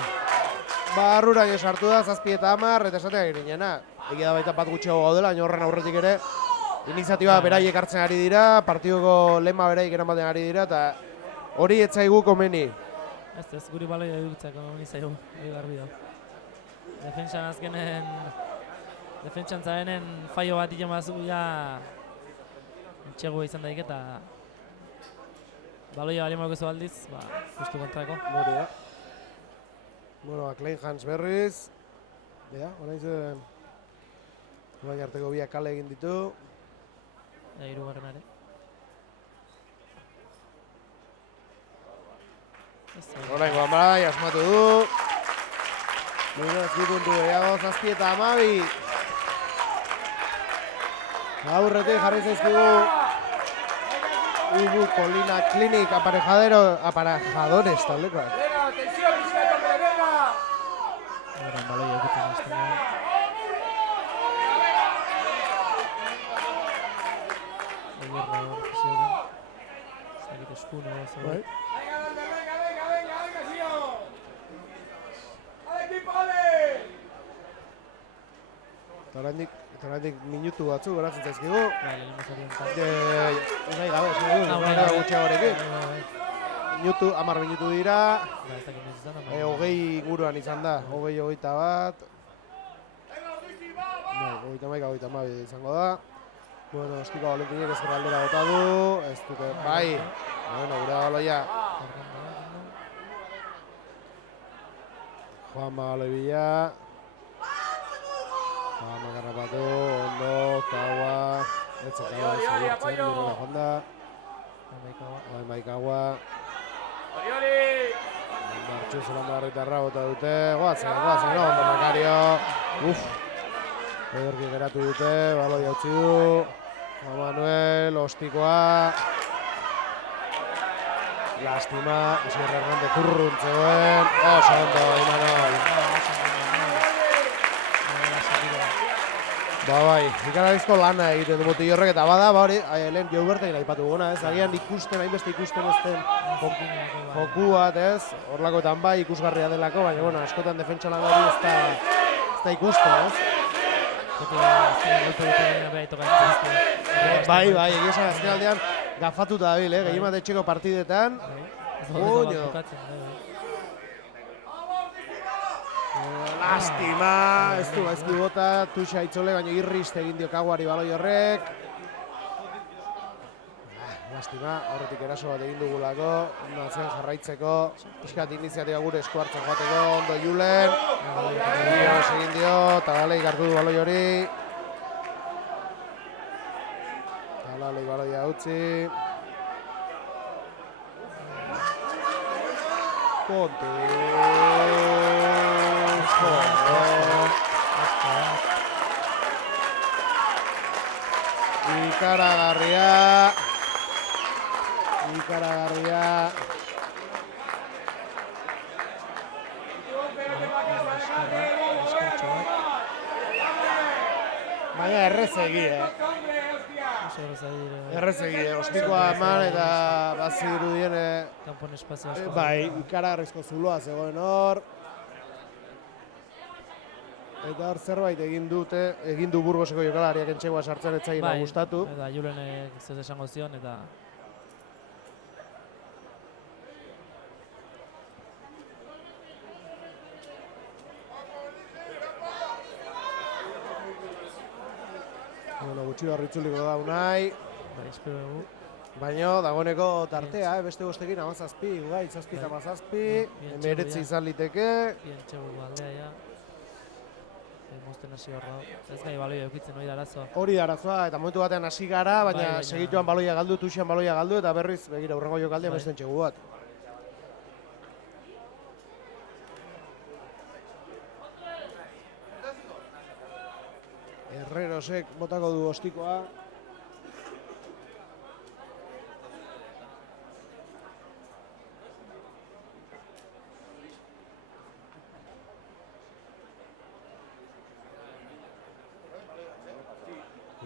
Barruraino sartu da, 7 eta 10 eta esatea girinena. Egia da baita bat gutxiago gaudela, baina horren aurretik ere iniziatiba beraiek hartzen ari dira, partidoko lema beraiek eramaten ari dira, eta hori etzaigu komeni. Ez, guri baloia edukitzak komeni zaigu, garbi da. Defentsan zarenen faio bat iten bazu, ja txegua izan daik eta baloia bali maukezu aldiz, justu kontrako. Hori da. Bueno, Klein Hans berriz. Orain arteko biak kale egin ditu. Hirugarren are. Orain Guamarai asmatu du. Beraz, 2 puntu gehiago, 7 eta 12. Aurretik jarri zaizkigu Ubu Colina Clinic aparejadores taldekoak. Orain baloia egutzen hasten da. Egerra hor, fisioekin. Ez dakit eskuno ez. Eta oraindik minutu batzu geratzen zaizkigu. Lehenengo zarien Unai gabe, gutxiagorekin. Minutu, 10 minutu dira. 20 inguruan izan da, 20-21. 31-32 izango da. Bueno, Ostiko Valentinek ezker aldera bota du, ez dute, bai. Bueno, gure baloia. Juanma Baloi-Bila. Juanma garrapatu, ondo, Kaua. Etxe Kaua, segurtzen, Birrona Honda. Maikaua. Bartxu Zelanda Barritarra bota dute, goazen, ondo Makario. Ederki geratu dute, baloi hautsi du. Juan Manuel, Ostikoa. Lastima, Isierra Hernández urruntzegoen. Oso ondo, Imanol. Bai, ikararizko lana egiten du mutil horrek eta bada, hori, lehen Joubertek aipatu gona, ez? Agian ikusten, hainbeste ikusten ez den joku bat, ez? Horlakoetan bai ikusgarria delako, baina, bueno, askotan defentsa lan hori ez da ikusten, ez? Bai, egia esan azken aldean gafatuta dabil, gehien bat etxeko partidetan. Lastima, ez du gaizki bota, Tuxa Itzole, baina irrist egin dio Kaguari baloi horrek. Lastima, horretik eraso bat egin dugulako, ondo zen jarraitzeko, pixkat iniziatiba gure esku hartzen joateko, ondo Julen. Egin dio, Talalei hartu du baloi hori. Talalei baloia utzi. Ikaragarria. Baina errezegi, Errezegi, Ostikoa eman eta bazi irudien bai, ikaragarrizko zuloa zegoen hor. Eta hor zerbait egin du Burgoseko jokalariak entxegoa sartzen etzaina gustatu. Eta Julenek ez esango zion eta bueno, gutxi barri itzuliko da Unai. Baina dagoeneko tartea, beste bostekin 17, gai, 7 eta 17, 19 izan liteke. Ez gai baloia eukitzen hori da arazoa. Hori da arazoa, eta momentu batean hasi gara, baina segituan baloia galdu, Tuxian baloia galdu, eta berriz, begira, hurrengo jokaldean beste entxegu bat. Herrerosek botako du Ostikoa.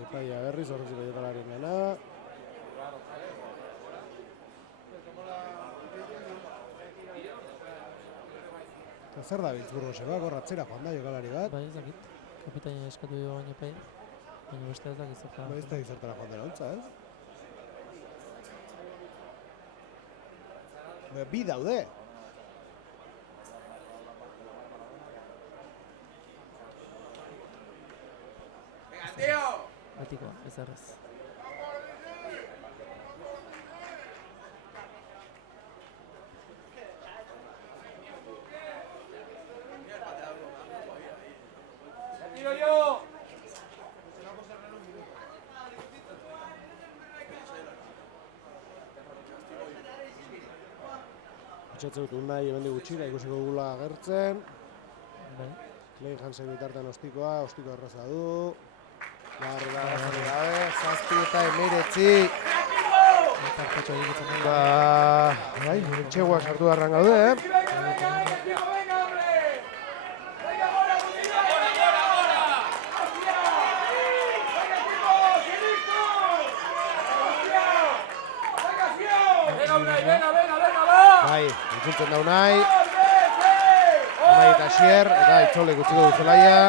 Epaia berriz horretziko jokalarien gana. Eta zer da Biltzburgoseba, gorratzera joan da jokalari bat? Bai, ez dakit. Kapitaina eskatu dio baina epai. Baina beste ez dakit zertara. Bai, ez dakit zertara joan dela ontza, ez? Bi daude. Batikoa, ez errez. Itxatze dut Unai hemendik gutxira ikusiko dugula agertzen. Lehen Hansen bitartean Ostikoa erraza du. Garri gabe, 7 eta 19. Bai, entxeguak sartu darran gaude, Bai, entzultzen da Unai. Unai eta Xier, eta Itzolek utziko du zelaia.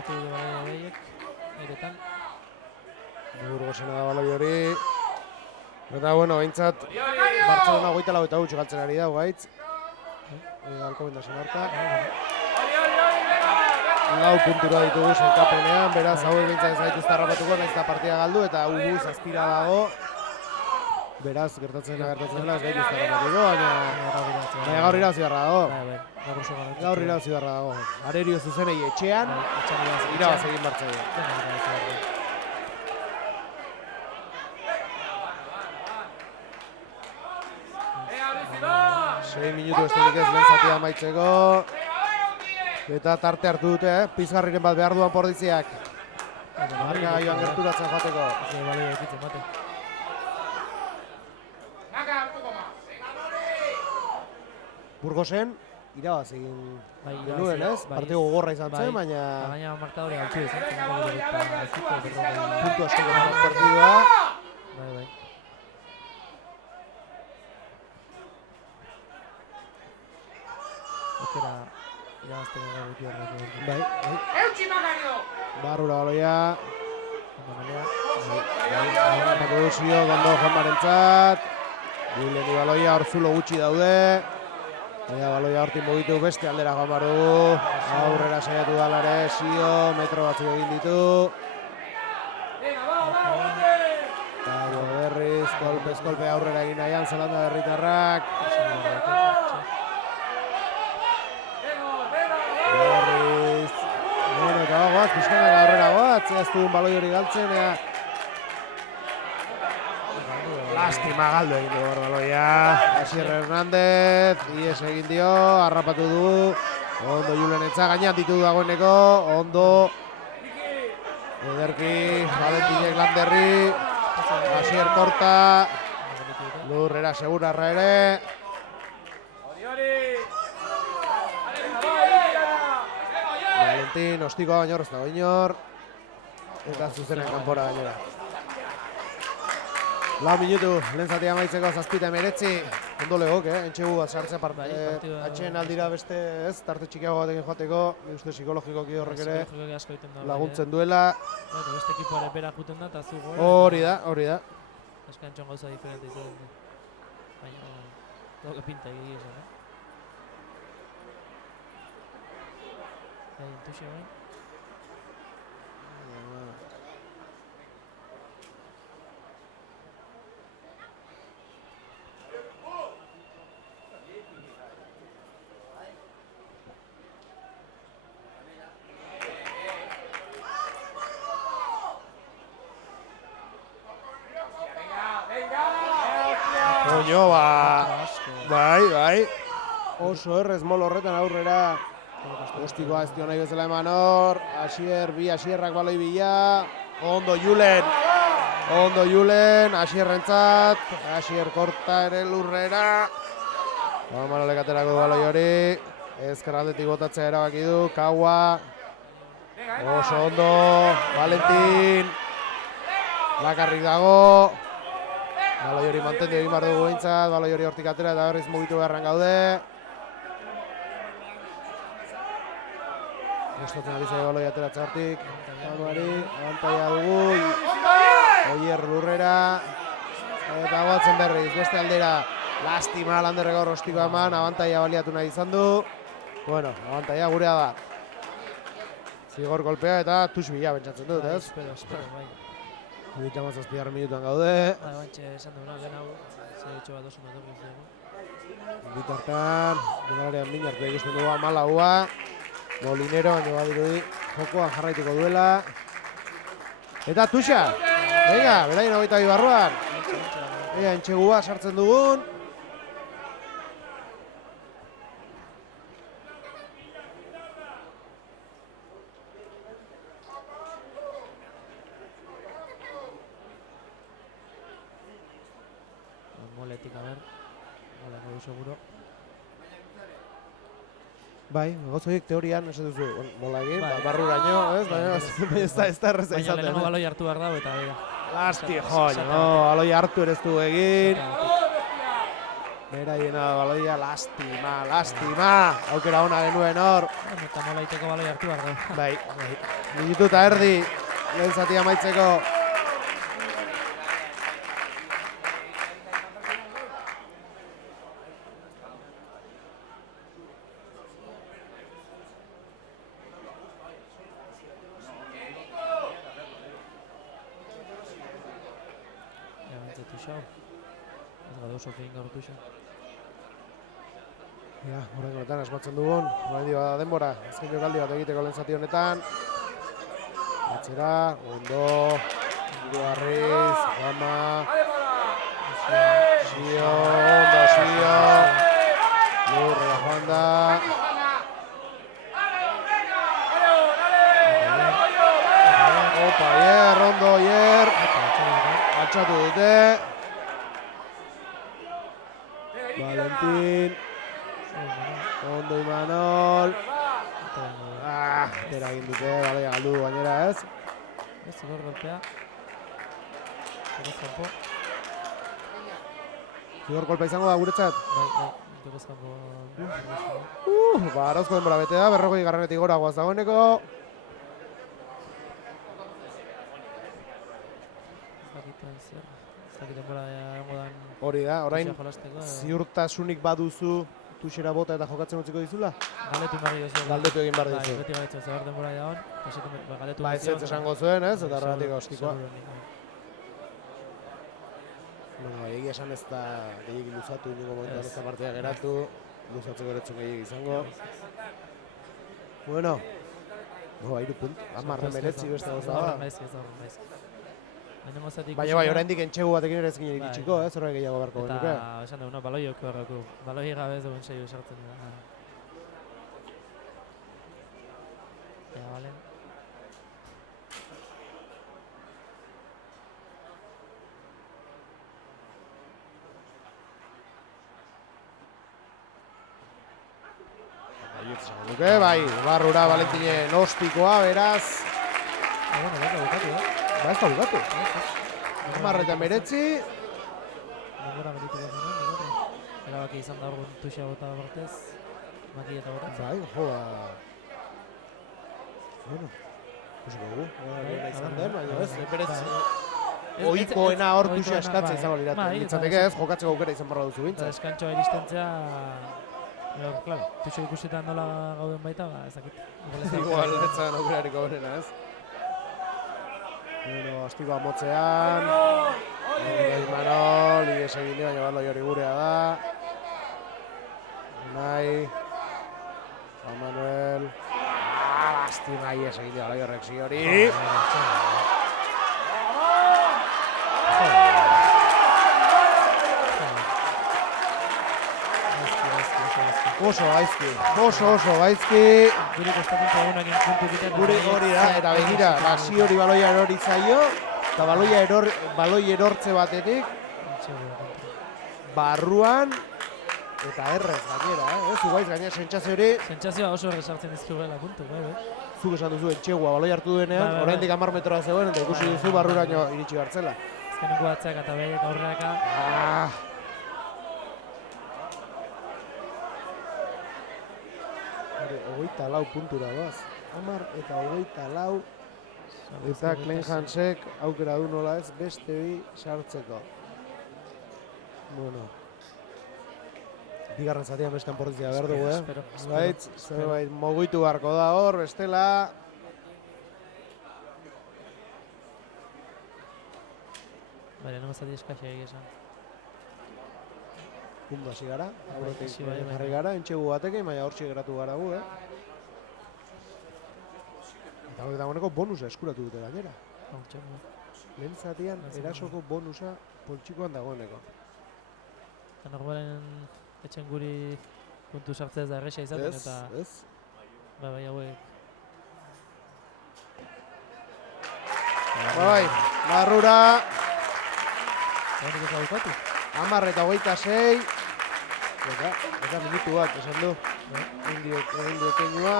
hartu du baloi airetan. Burgosena da baloi hori. Eta, bueno, behintzat, Bartzelona 24 galtzen ari da, gaitz. Alkobendasen harta. 4 puntura ditugu sailkapenean, beraz, hauek behintzat ez gaituzte harrapatuko, nahiz eta partida galdu, eta ubu zazpira dago. Beraz, gertatzen dela ez gaituzte harrapatuko, baina gaur irabazi beharra dago. Gaur irabazi beharra dago. Arerio zuzenei etxean, irabazi egin bartzaio. 6 minutu besterik ez lehen zatia amaitzeko. Eta tarte hartu dute, pizgarriren bat behar duan Pordiziak. Marka gaioan gerturatzen joateko. Burgosen, irabaz egin genuen ez? Partido gogorra izan zen, baina... Baina markadore altxu izan zen. Puntu asko partidua. Bai. Okera irabazteko gauti horretu. Bai. Barrura baloia. Harrapatu duzio, gondo Juanmarentzat. Guleni baloia, Orzulo gutxi daude. Baloia hortin mugitu beste aldera joan behar dugu. Aurrera saiatu dalare, Sio, metro batzuk egin ditu. Eta berriz, kolpe aurrera egin nahian, Zelanda berritarrak. Berriz. Bueno, eta goaz, pixkanak aurrera goaz, ez dugun baloi hori galtzen, lastima galdu egin du baloia. Asier Hernández, ies egin dio, harrapatu du. Ondo Julen etza, gainean ditu dagoeneko, ondo. Ederki, Valentinek Landerri. Asier korta. Lurrera segurarra ere. Valentin, ostikoa baino horrez dago inor. Eta zuzenen kanpora gainera. 4 minutu, lehen zatia amaitzeko 7:19. Ondo legok, entxegu bat sartzen atxeen aldira beste ez, tarte txikiago batekin joateko, uste psikologikoki horrek ere laguntzen duela. Beste ekipoare bera juten da, eta zu gore. Hori da. Eskantxon gauza diferente izan. Baina, doke pinta egia izan, Entuxe bain. Koño, bai. Oso errez mol horretan aurrera. Ostikoa ez dio nahi bezala eman hor. Asierrak baloi bila. Ondo Julen, Asierrentzat. Asier korta ere lurrera. Manolek aterako baloi hori. Ezkerraldetik botatzea erabaki du. Kaua. Oso ondo. Valentin. Lakarrik dago. Baloi hori mantendu egin behar dugu behintzat, baloi hori hortik atera eta berriz mugitu beharran gaude. Gustatzen ari zaio baloi ateratzea hortik. Abantaia dugu. Oier lurrera. Eta goatzen berriz, beste aldera. Lastima Landerrek gaur ostikoa eman, abantaia baliatu nahi izan du. Bueno, abantaia gurea da. Zigor kolpea eta tux bila bentsatzen dut, ez? Espero, bai. 37 minutuan gaude. Bantxe esan duguna, lehen hau, zer ditxo bat oso nator guztiago. Bitartan, denararean min hartu ikusten dugu Amalaua. Molinero, baina badirudi, jokoan jarraituko duela. Eta tuxa! Venga, beraien 22 barruan. Ea, entxegua sartzen dugun. Moletik, a ber. Mola, modu seguro. Bai, gozoiek teorian, ez duzu, mola egin, barruraino, ez? Baina ez da erreza izaten. Baina lehenengo baloi hartu behar dago eta bera. Lasti, baloi hartu ere ez du egin. Beraiena baloia, lastima. Aukera ona genuen hor. Eta nola iteko baloi hartu behar da. Bai. Minutu eta erdi, lehen zatia amaitzeko. Oso fein gaur duzu. Ja, horrengo honetan asmatzen dugun, oraindik bada denbora, azken jokaldi bat egiteko lehen zati honetan. Atzera, ondo, Iruarriz, Gama, Sio, ondo, Sio, Lurrea joan da. Opa, Hier, ondo, Hier, altxatu dute. Valentín, ondo Imanol. Bera egin dute, baloia galdu gainera ez. Ez, zigor golpea. Zorez kanpo. Zigor kolpa izango da guretzat. Bai, zorez kanpo. Arauzko denbora bete da, 40 gora guaz dagoeneko. Ez dakit denbora egongo dan Hori da, orain jolasteko. ziurtasunik baduzu tuxera bota eta jokatzen utziko dizula? Galdetu behar duzu. Galdetu egin behar dizu. Beti gaitzen zegoer denbora dagoen. Galdetu Ba, ez esango zuen, ez? Eta erratik ostikoa. Egia esan ez da gehiagin luzatu, ningo momentuan ez da partia geratu. Luzatzeko eretzun gehiagin izango. Bueno, 3 puntu, 10 meretzi beste gauza da. Baina bai, oraindik entxegu batekin ere ezkin iritsiko, zerbait gehiago beharko genuke. Eta esan dugu, baloi joko beharko. Baloi gabe ez dugun seio sartzen da. Ea, balen. Bai, barrura Valentinen ostikoa, beraz. Bueno, bukatu, Ba, ez da bukatu. 10 Denbora beritu behar duen, erabaki izan da orgun tuxa bota bortez, maki eta botatzen. Bai, joa. Bueno, ikusiko dugu, izan den, baina ez, berez ohikoena hor tuxa eskatzen izango litzateke ez, jokatzeko aukera izan barra duzu bintzat. Eta eskantxoa iristentzea, claro, tuxa ikusetan nola gauden baita, ez dakit. Igual, ez zagen aukerariko horrena ez. Bueno, astikoa motzean. Imanol, ies egin dira, baina baloi hori gurea da. Unai. Juan Manuel. Lastima, ies egin dira, baloi horrek hori. Oso gaizki. Gure kostatzen zagunak puntu egiten. Gure hori da, eta begira, hasi hori baloia erori zaio, eta baloi erortze batetik, barruan, eta errez gainera, zugaiz gainera sentsazio hori. Sentsazioa oso errez hartzen dizkigula puntu, bai. Zuk esan duzu etxegua baloi hartu duenean, oraindik 10 metroa zegoen, eta ikusi duzu barruraino iritsi hartzela. Azkeneko atzeak eta behiek aurreaka. 24 puntura doaz. 10 eta 24. Eta Klein Hansek aukera du nola ez beste bi sartzeko. Bueno. Bigarren zatian bestean porrizia behar dugu, zerbait mogitu beharko da hor, bestela. Baina, nago zati eskaxea egizan. Puntu hasi gara, aurretik jarri gara, entxegu batekin, baina hortxe geratu gara gu, Eta hori dagoeneko bonusa eskuratu dute gainera. Lehen zatian, erasoko bonusa poltsikoan dagoeneko. Eta norbaren etxen guri puntu sartzea ez da erresa izaten, eta... Ez. Bai, hauek... Bai, barrura. Horik ez da bukatu? 10 eta 26. Eta minutu bat, esan du. Egin diokeinua.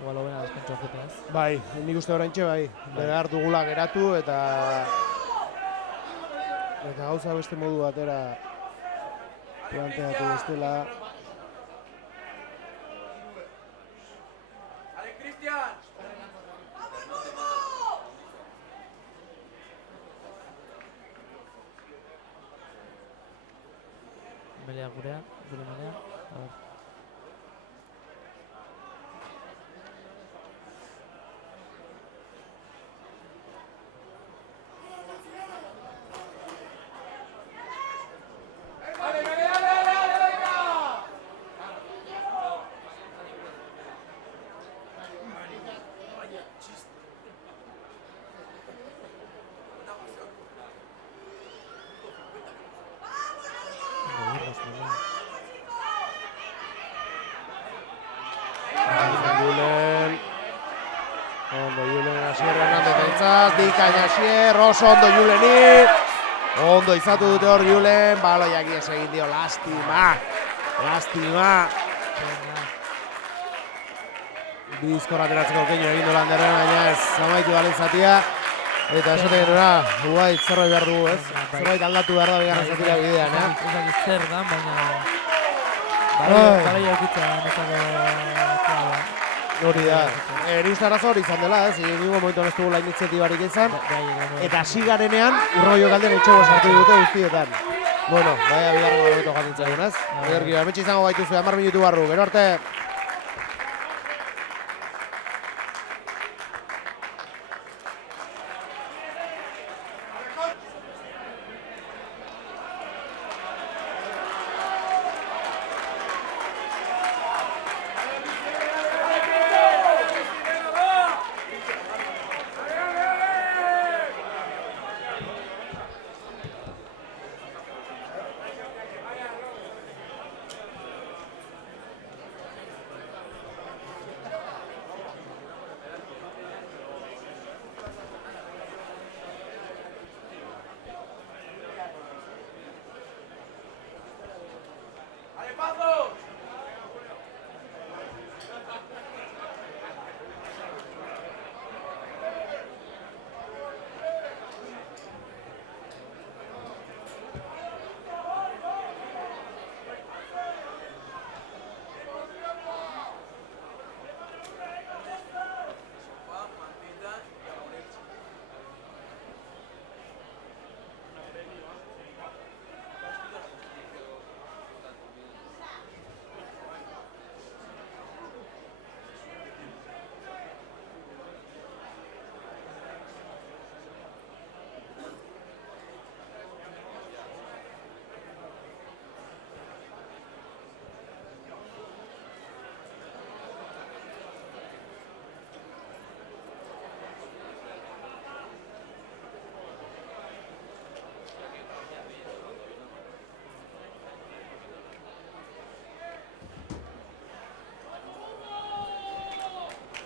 Igual hobena deskantxoa jota ez. Bai, nik uste oraintxe bai. Behar dugula geratu eta... Eta gauza beste modu batera planteatu bestela. Melea gurea, gure melea. Ondo Julen Asier Hernandez aintzaz, Dikain Asier, oso ondo Juleni. Ondo izatu dute hor Julen, baloiak ies egin dio, lastima. Bizkorra ateratzeko keinu egin du Landerren, baina ez amaitu balen zatia. Eta esaten genura, guait zerbait behar dugu, ez? Zerbait aldatu behar da bigarren zatira bidean, Ez dakit zer da, baina... Bale jaukitza nekako... Hori da. Eri uste arazo hori izan dela, ez? Ingo momentu ez dugu la iniziatibarik izan. Eta hasi garenean, urroio galden etxego sartu dute guztietan. Bueno, baina bigarren momentu jatintzen egun, ez? Ederki, ametxe izango gaituzu, 10 minutu barru. Gero arte...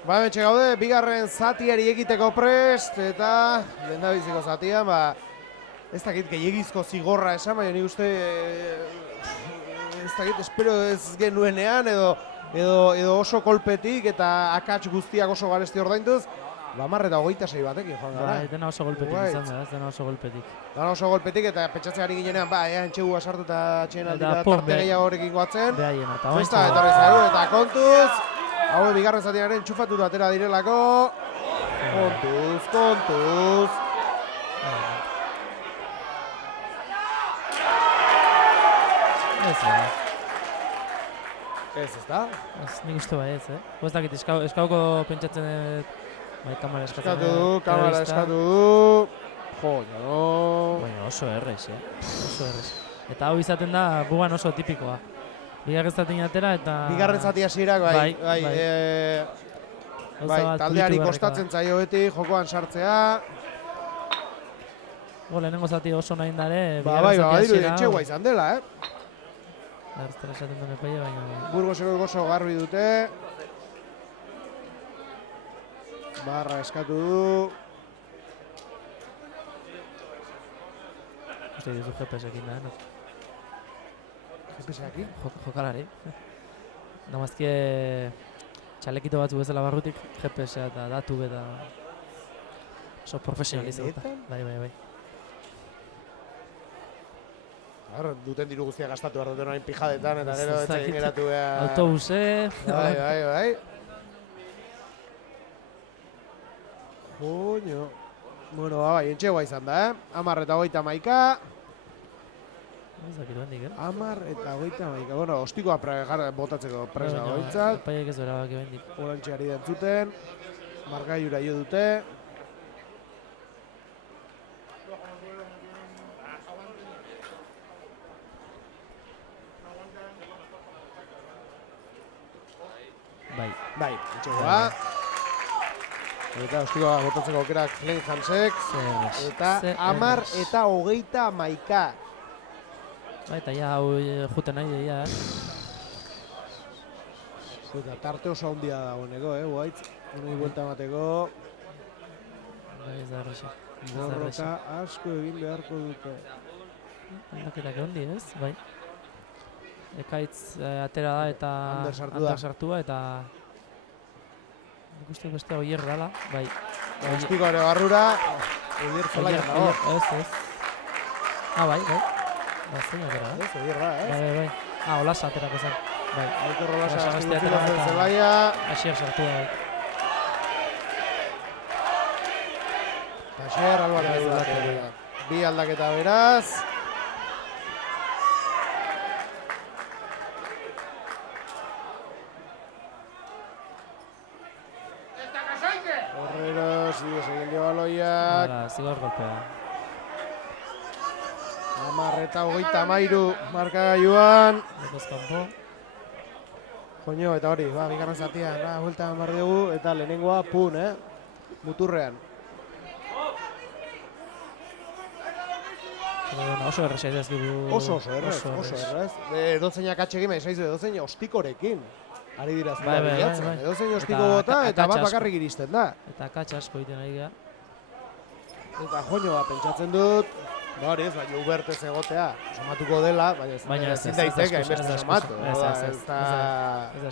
Ba, betxe gaude, bigarren zatiari egiteko prest, eta lehendabiziko zatian, ba, ez dakit gehiagizko zigorra esan, baina nik uste, ez dakit, espero ez genuenean, edo oso kolpetik eta akats guztiak oso garesti ordainduz, ba, 10:26 batekin joan gara. Bai, dena oso golpetik izan da, dena oso golpetik. Dena oso golpetik eta pentsatzeari ginean, ba, entxegua sartu eta atxeen aldira tarte gehiago horrekin goatzen. Behaien, eta Festa etorri zaigu, eta kontuz, hau bigarren zatiaren txufatu atera direlako. Kontuz. Ez da? Nik uste bai ez, Ez dakit, eskauko pentsatzen bai, kamara eskatzen. Kamara eskatu du. Jo, baina oso errez, oso errez. Eta hau izaten da, bugan oso tipikoa. Bigarren zatin atera eta... Bigarren zati hasierak, bai, taldeari kostatzen zaio beti, jokoan sartzea. Lehenengo zati oso nahi indare, bai, badiru entxegua izan dela, Ertzera esaten duen epaile, baina... Burgoseko gozo garbi dute. Barra eskatu du. Uste dizu GPS-ekin da, no? GPS-ekin? Jokalari. Namazkie txalekito batzu bezala barrutik, GPS-a eta datu eta... Oso profesionalizatuta. Bai. Duten diru guztia gastatu behar duten orain pijadetan, eta gero etxekin geratu behar. Autobuse... Bai. Joño. Bueno, bai, entxegoa izan da, 10:21. Ez dakit bendik, 10:21. Bueno, ostikoa botatzeko presa goitzat. Epaiek ez bera baki bendik. Orantxe ari dantzuten. Margailura jo dute. Bai, entxegoa. Eta ostikoa botatzeko aukerak Glenn Hansek. Eta 10:21. Bai, eta ja hau juten nahi dira, Eta tarte oso handia dagoeneko, White. Honei buelta emateko. Bai, ez da erresa. Borroka asko egin beharko dute. Aldaketak egon di, ez? Bai. Ekaitz atera da eta Ander sartu da eta... Nik uste beste oier dala, bai. Ostiko ere barrura, oier zelaian dago. Ez. Bai. Zein atera, Ez, oier da, ez? Bai. Olasa aterako zen. Bai. Aitor Olasa Olasa asko zen zelaia. Asier sartu da, bai. Taxer, Alvarez aldaketa. Bi aldaketa beraz. Horreros, egin dio baloiak. Zigor golpea. 10:23 markagailuan. Lekoz kanpo. Joño, eta hori, bigarren zatian, buelta eman behar dugu, eta lehenengoa pun, muturrean. Oso errez ez dugu... Oso errez. Edozeinak atxegin, esaizu edozeinak ostikorekin. Ari dira zela bilatzen. Edozein ostiko bota eta bat bakarrik iristen da. Eta katxa asko egiten ari gara. Eta joño, pentsatzen dut, hori ez, baina ubertez egotea, somatuko dela, baina ezin daiteke hainbeste somatu. Ez da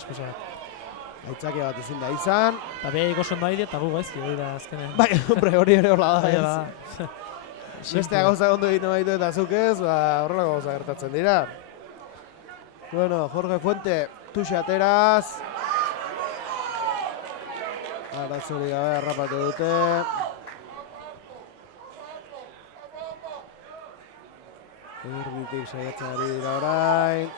eskusa bat. Aitzaki bat ezin da izan. Eta behaik oso ondo haide eta gu gaizki hori da azkenean. Bai, hombre, hori ere hola da ez. Bestea gauza ondo egiten baitu eta zuk ez, horrelako gauza gertatzen dira. Bueno, Jorge Fuente, tuxe ateraz. Arazori gabe harrapatu dute. Erbitik saiatzen ari dira orain.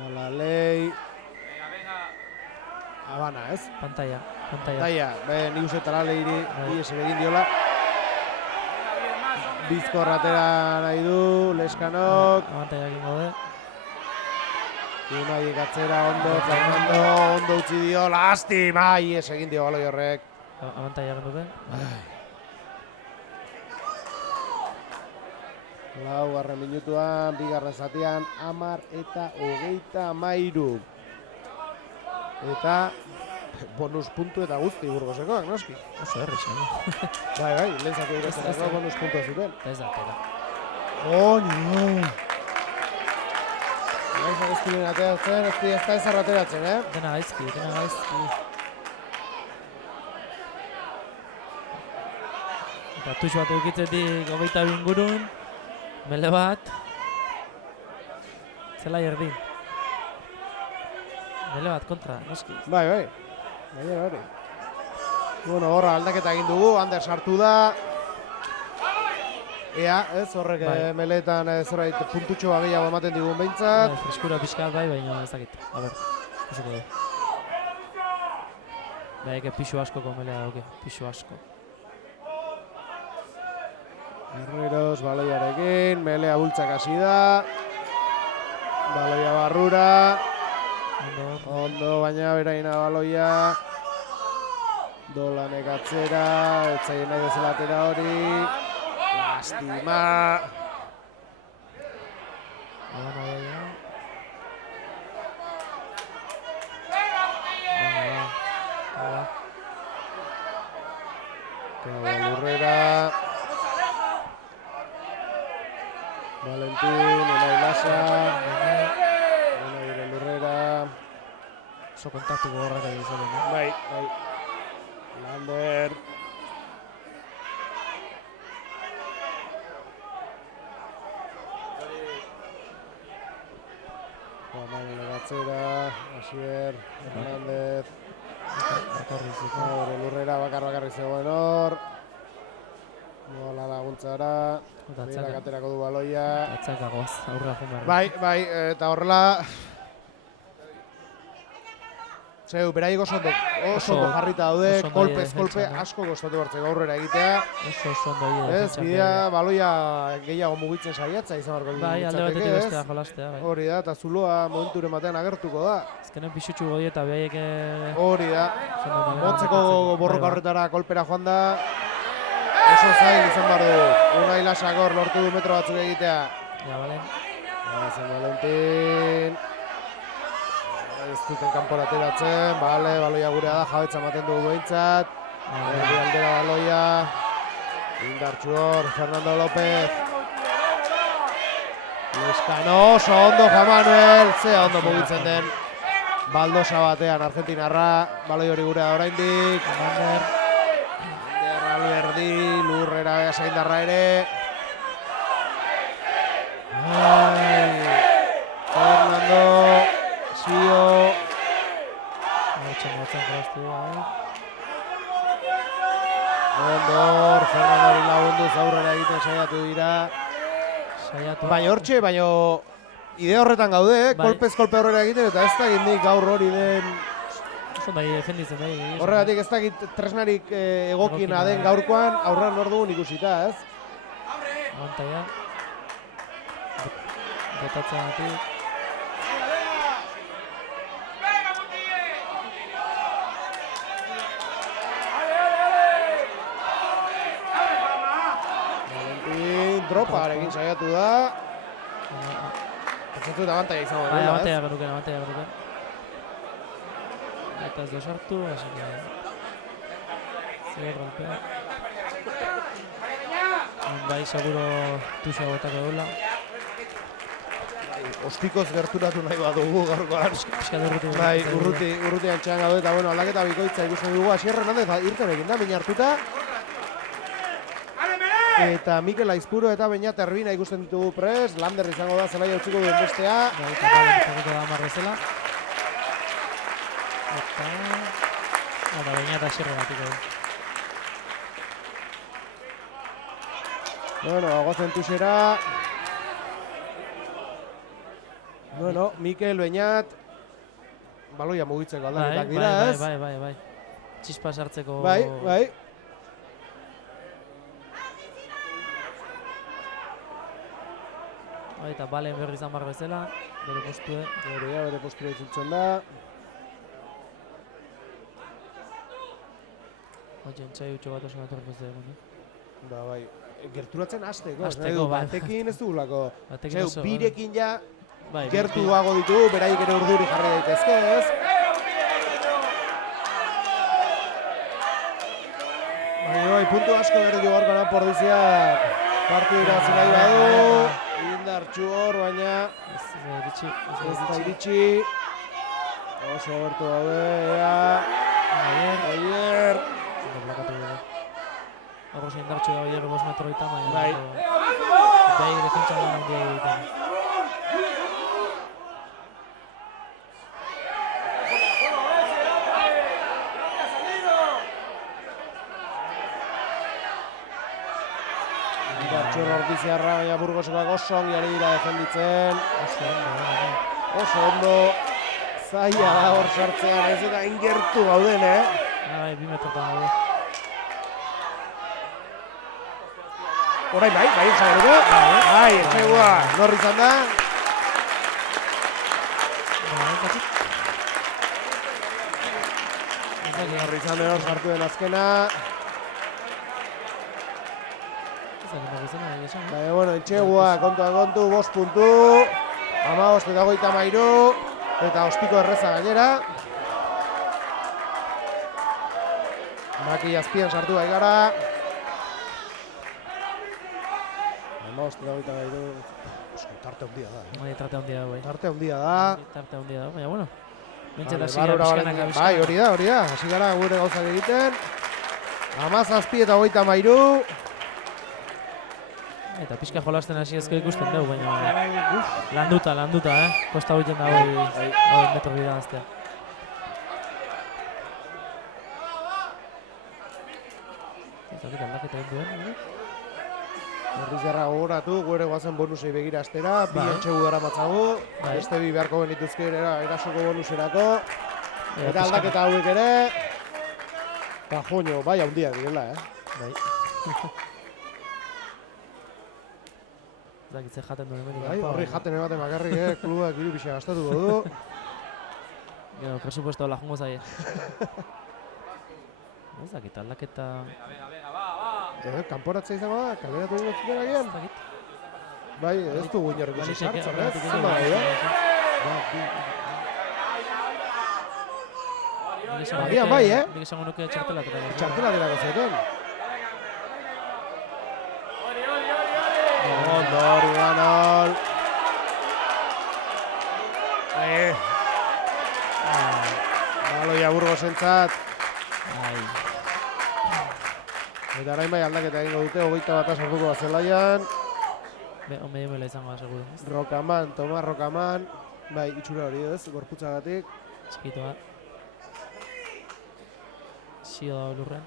Hala lei. Habana, ez? Pantalla. Nik uste Talaleiri ies egin diola. Bizkor atera nahi du, Leskanok. Pantalla egin gode. Unaiek atzera ondo, Fernando ondo utzi dio, lastima! Ies egin dio baloi horrek. Pantalla egin dute. Laugarren minutuan, bigarren zatian, 10:23. Eta bonus puntu eta guzti Burgosekoak, noski. Oso errez, Bai, lehen zati gure bonus puntua zuten. Ez da, tela. Oño! Gaizak ez diren ateratzen, ez da ezarra ateratzen, Dena gaizki. Eta tuix bat eukitzetik 22 ingurun. Mele bat. Zela erdin. Mele bat kontra, noski. Bai. Hori. Bueno, horra aldaketa egin dugu, Ander sartu da. Ea, ez, horrek meleetan zerbait puntutxo gehiago ematen digun behintzat. Freskura pixka bai, baina ez dakit. A ber, kusiko du. Eke pixu askoko melea dauke, pixu asko. Herreros, baloiarekin, melea bultzak hasi da. Baloia barrura. Ondo, baina beraina baloia. Dolanek atzera, etzaien nahi bezala atera hori. Lastima. Lurrera. Valentín, Unai Lasa. Unai Lurrera. Oso kontaktu gogorrak ari izaten, Bai. Lander. Manuel Gatzera, Asier, Hernández. Lurrera bakarrik zegoen hor. Nola laguntzara. Berak aterako du baloia. Atzakagoaz, aurra joan behar. Bai, eta horrela... Zeu, beraiek oso ondo jarrita daude, kolpe asko gostatu hartzeko aurrera egitea. Oso ondo egin. Ez, bidea baloia gehiago mugitzen saiatza izan barko litzateke, ez? Bai, alde batetik bestea jolastea, bai. Hori da, eta zuloa momenturen batean agertuko da. Azkenen pixutxu godi eta behaiek... Hori da, motzeko borroka horretara kolpera joan da. Oso zail izan behar du, Unai Lasakor lortu du metro batzuk egitea. Ja, bale. Zen Valentin... Ez duten kanpora ateratzen, baloia gurea da, jabetza ematen dugu behintzat. Erdi aldera baloia. Indartxu hor, Fernando López. Leskano, oso ondo Manuel, ze ondo mugitzen den. Baldosa batean Argentinarra, baloi hori gurea da oraindik. Alberdi, lurrera Saindarra ere. Fernando. Zio. Ondor, Fernandori lagunduz aurrera egiten saiatu dira. Baina hortxe, ide horretan gaude, kolpez kolpe aurrera egiten, eta ez da gindik gaur hori den... Oso bai, defenditzen bai. Horregatik ez da tresnarik egokiena den gaurkoan, aurrean hor dugun ikusita, ez? Aguanta ya. Botatzen atik. Dropa arekin saiatu da. Pentsatu eta abantaia izango dela, ez? Abantaia genuken. Eta ez da sartu, así que... Zer golpea. Bai, seguro tuxa botako dula. Ostikoz gerturatu nahi badugu gaurkoan. Bai, urruti antxean gaude eta bueno, aldaketa bikoitza ikusten dugu. Asier Hernández irten egin da, min hartuta. Eta Mikel Aizpuro eta Beñat Erbina ikusten ditugu prest. Lander izango da zelaia utziko duen bestea. Eta bale, da marrezela. Eta Beñat Asierre batiko du. Bueno, agozen tuxera. Bueno, Mikel, Beñat. Baloia mugitzeko aldaketak dira, ez? Bai. Txispa sartzeko... Bai. Eta balen berri izan barra bezala, bere postue. Bere postue itzultzen da. Jentzai utxo bat oso natorreko ez egon. Bai, gerturatzen hasteko. Bai. Batekin ez dugulako. Batekin oso... Birekin ja gertuago ditugu, beraiek ere urduri jarri daitezke, ez? Bai, puntu asko berdi gaurkoan pordiziak partidura zelai badu. Indartxu hor, baina ez da iritsi. Oso bertu daude, Aier. Horroz indartxu da Aier 5 metro eta baina. Bai, defentsa da handia egiten. Indartxu Ortiziarra, baina Burgosekoak oso ongi ari dira defenditzen. Oso ondo. Zaila da hor sartzean, ez eta ingertu gauden, Bai, 2 metrotan gaude. Orain bai, esageruko. Bai, etxegua, norri izan da. Norri izan da hor sartu den azkena. Baina, bueno, etxegua, kontu, 5 puntu. 15 eta 33. Eta ostiko erreza gainera. Maki azpian sartu bai gara. 15 eta 33. Tarte handia da. Tarte handia da, bai. Tarte handia da. Tarte handia da, baina, bueno. Bentsela Bai, hori da. Hasi gara gure gauzak egiten. 17 eta 33. Eta pixka jolasten hasi ezko ikusten dugu, baina landuta, Kosta guten da hori metro bida gaztea. Ez dakit aldaketa egin duen, Berriz jarra gogoratu, gure guazen bonusei begira astera, bi entxegu dara matzagu, beste bi beharko genituzke erasoko bonuserako, eta aldaketa hauek ere, eta joño, bai handia direla, Bai. Zakitze jaten duen hemen. Bai, horri jaten ematen bakarrik, klubak hiru pixa gastatuko du. Gero, presupuesto la jungo zaie. Ez dakit, aldaketa... Kanporatzea izango da, kaleratu dugu zuten agian? Bai, ez dugu inorrik usi sartzen, ez? Zenba agian bai, Nik esango nuke txartela terako. Txartela terako zuten. Ondo, hori Manol. Baloia Burgosentzat. Eta orain bai aldaketa egingo dute, 21 sartuko da zelaian. Medio mela izango da, seguro. Rokaman, Tomas Rokaman. Bai, itxura hori ez, gorputzagatik. Txikitoa. Xio da lurren.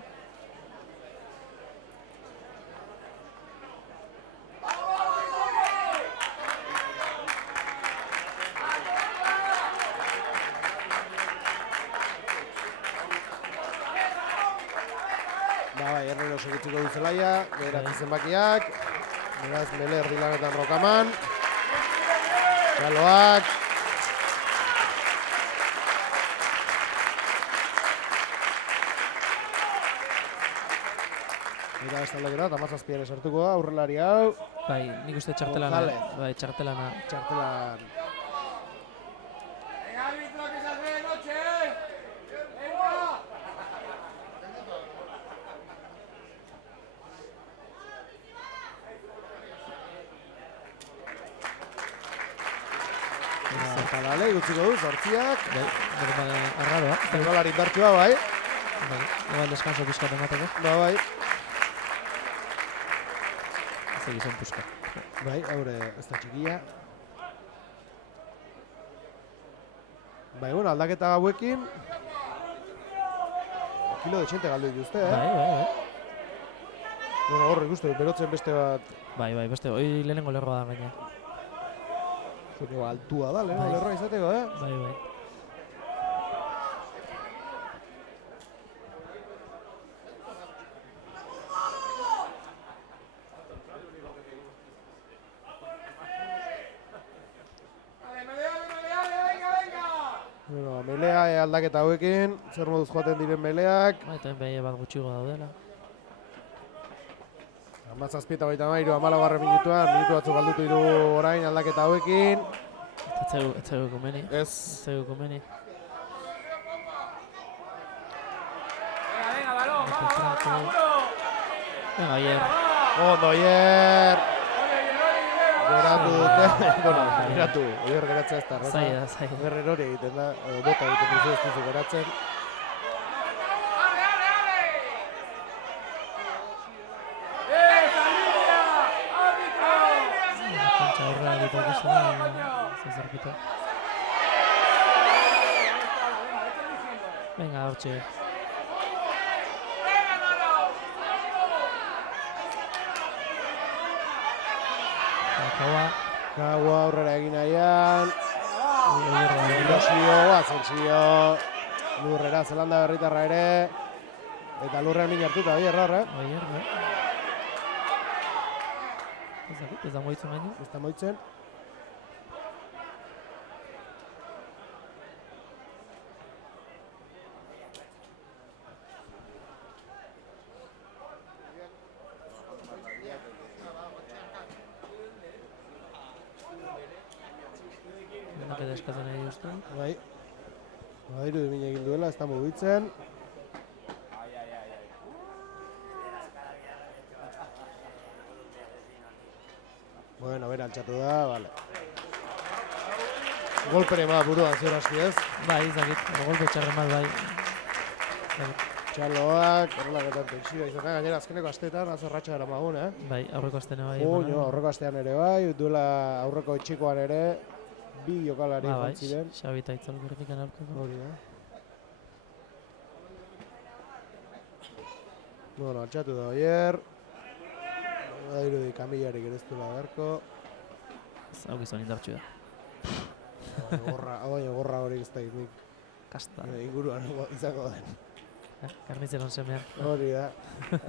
Bai, Herrero segitzuko du zelaia, berak zenbakiak. Beraz, Mele erdilanetan Rokaman. Galoak. Eta ez taldaketa, eta mazazpian esartuko da, aurrelari hau. Bai, nik uste txartelana. Bai, txartelana. Txartelan. Zertalale, igutziko du, sortziak. Bai, arraroa. Zerbalari inbertua, bai. Bai, igual descanso pizkat emateko. Bai. Ez egizan puska. Bai, haure ez da txikia. Bai, bueno, aldaketa hauekin. Kilo de txente galdu dituzte, Bai. Bueno, horre ikusten, berotzen beste bat. Bai, beste, hoi lehenengo lerroa da gaina. Zero altua da, lehenengo lerroa izateko, Bai. Bueno, melea aldaketa hauekin, zer moduz joaten diren meleak. Bai, eta behie bat gutxigo daudela. Amazazpieta 23, 14 minutuan, minutu batzuk galdutu diru orain aldaketa hauekin. Ez zaigu komeni. Ez. Venga, Oier. Ondo, Oier. Geratu dute. Bueno, geratu. Oier geratzea ez da. Zaila. Oier erori egiten da. Bota egiten duzu ez duzu geratzen. Kantxa horrela ditak izan. Zazarkita. Venga, hortxe. Gaua aurrera egin nahian. Asensio. Lurrera, Zelanda berritarra ere. Eta lurrean min hartuta, bi error, Oier, ez da moitzen gaino. Ez da moitzen. Denak eta eskatzen nahi uste. Bai. Badiru min egin duela, ez da mugitzen. Bueno, bera altxatu da, vale. Golpere ma buruan ziur aski ez. Bai, izakit, golpe txarren bat bai. Txaloak, horrelaketan tensioa izan, gainera azkeneko asteetan azerratxa eramagun, Bai, aurreko astean bai. Aurreko astean ere bai, duela aurreko txikoan ere, bi jokalari Bai, ziren. Xabi eta Itzol gurrikan aurkako. Hori da. Bueno, altxatu da oier. Da irudi kamilarik ere ez duela beharko. Hau gizon indartxu da. Gorra hori ez da nik. Kasta. Inguruan izango den. Karnizeron semean. Hori da.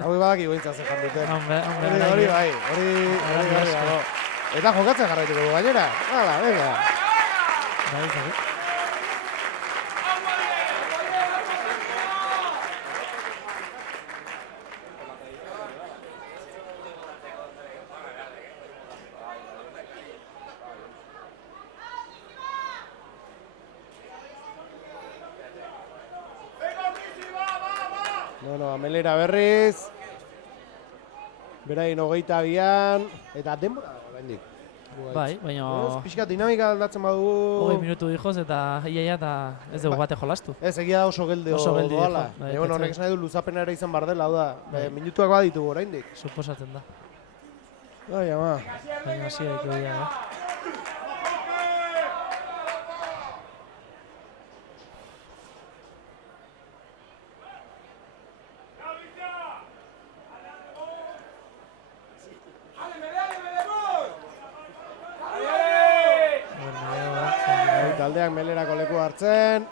Hau badaki gointza zekan duten. Hori bai, hori. Eta jokatzen jarraituko du gainera. Hala, venga. Bai, zari. Bueno, Amelera berriz. Berain 22an. Eta denbora dago oraindik. Bai, baina... Pixka dinamika aldatzen badugu... 20 minutu dijoz eta iaia eta ez dugu bate jolastu. Ez, egia da oso geldi doala. Bueno, honek esan edu luzapena ere izan bardela, hau da. Minutuak baditugu oraindik. Suposatzen da. Bai, ama. Baina hasi daiko dira, Taldeak Melerako leku hartzen.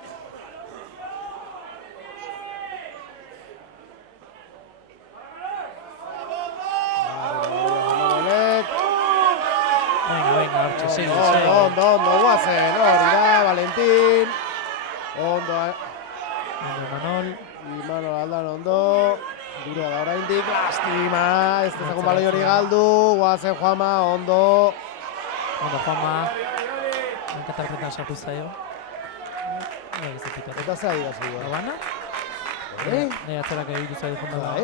Venga, hortxe, segi. Ondo, guazen, hori da, Valentín. Ondo, Imanol. Imanol aldan ondo. Dura da oraindik, lastima, ez dezakun baloi hori galdu. Guazen Juanma, ondo. Ondo, Juanma. Enkatarketan sartu zaio. Eta ze adira zaigu. Abana? Nahi atzerak egitu zaio jondala.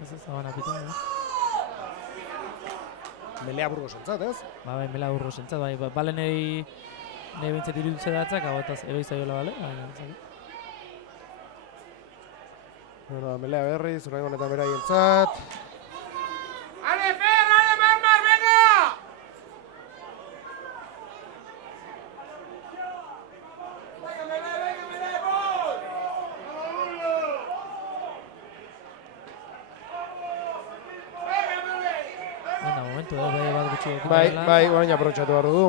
Ez Abana pitu, Melea burgo zentzat, ez? Bai, Melea burgo zentzat, bai. Bale nahi bintzat iruditzen datzak, hau eta eroi zaiola, bale? Bueno, Melea berriz, orain honetan beraientzat. Bai, orain aprotxatu behar dugu.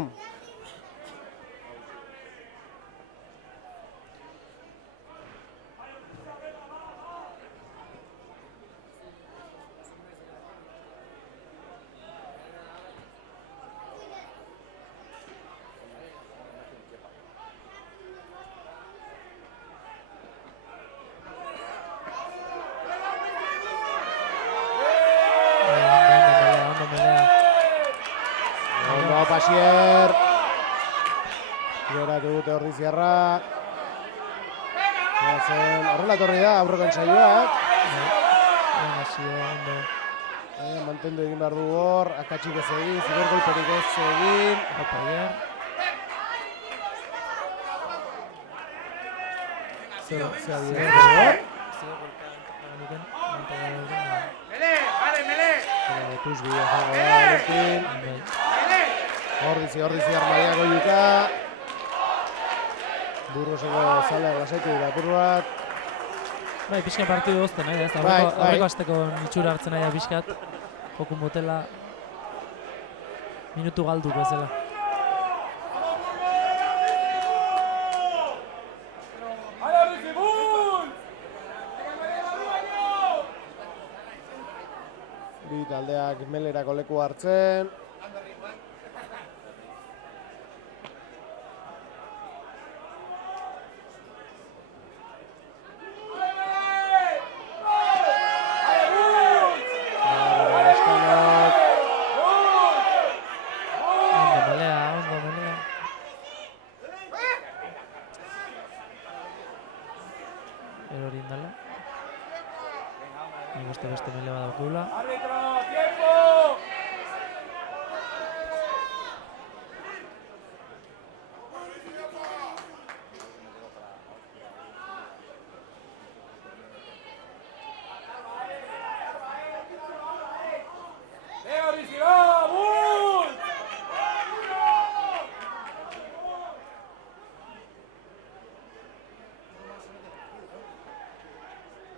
Pasier. Geratu dute Ordiziarra. Horrela etorri da aurrekoen saioak. Mantendu egin behar du hor, akatsik ez egin, zigor golperik ez egin. Zer adire hor? Tuz bila jango da, Valentín. Ordizi armaiako juka. Burgoseko zaleak lasaitu dira apur bat. Bai, pixka partidu gozten, nahi da, aurreko asteko nitxura hartzen nahi da pixkat. Jokun botela. Minutu galdu bezala. Bi taldeak Melerako leku hartzen.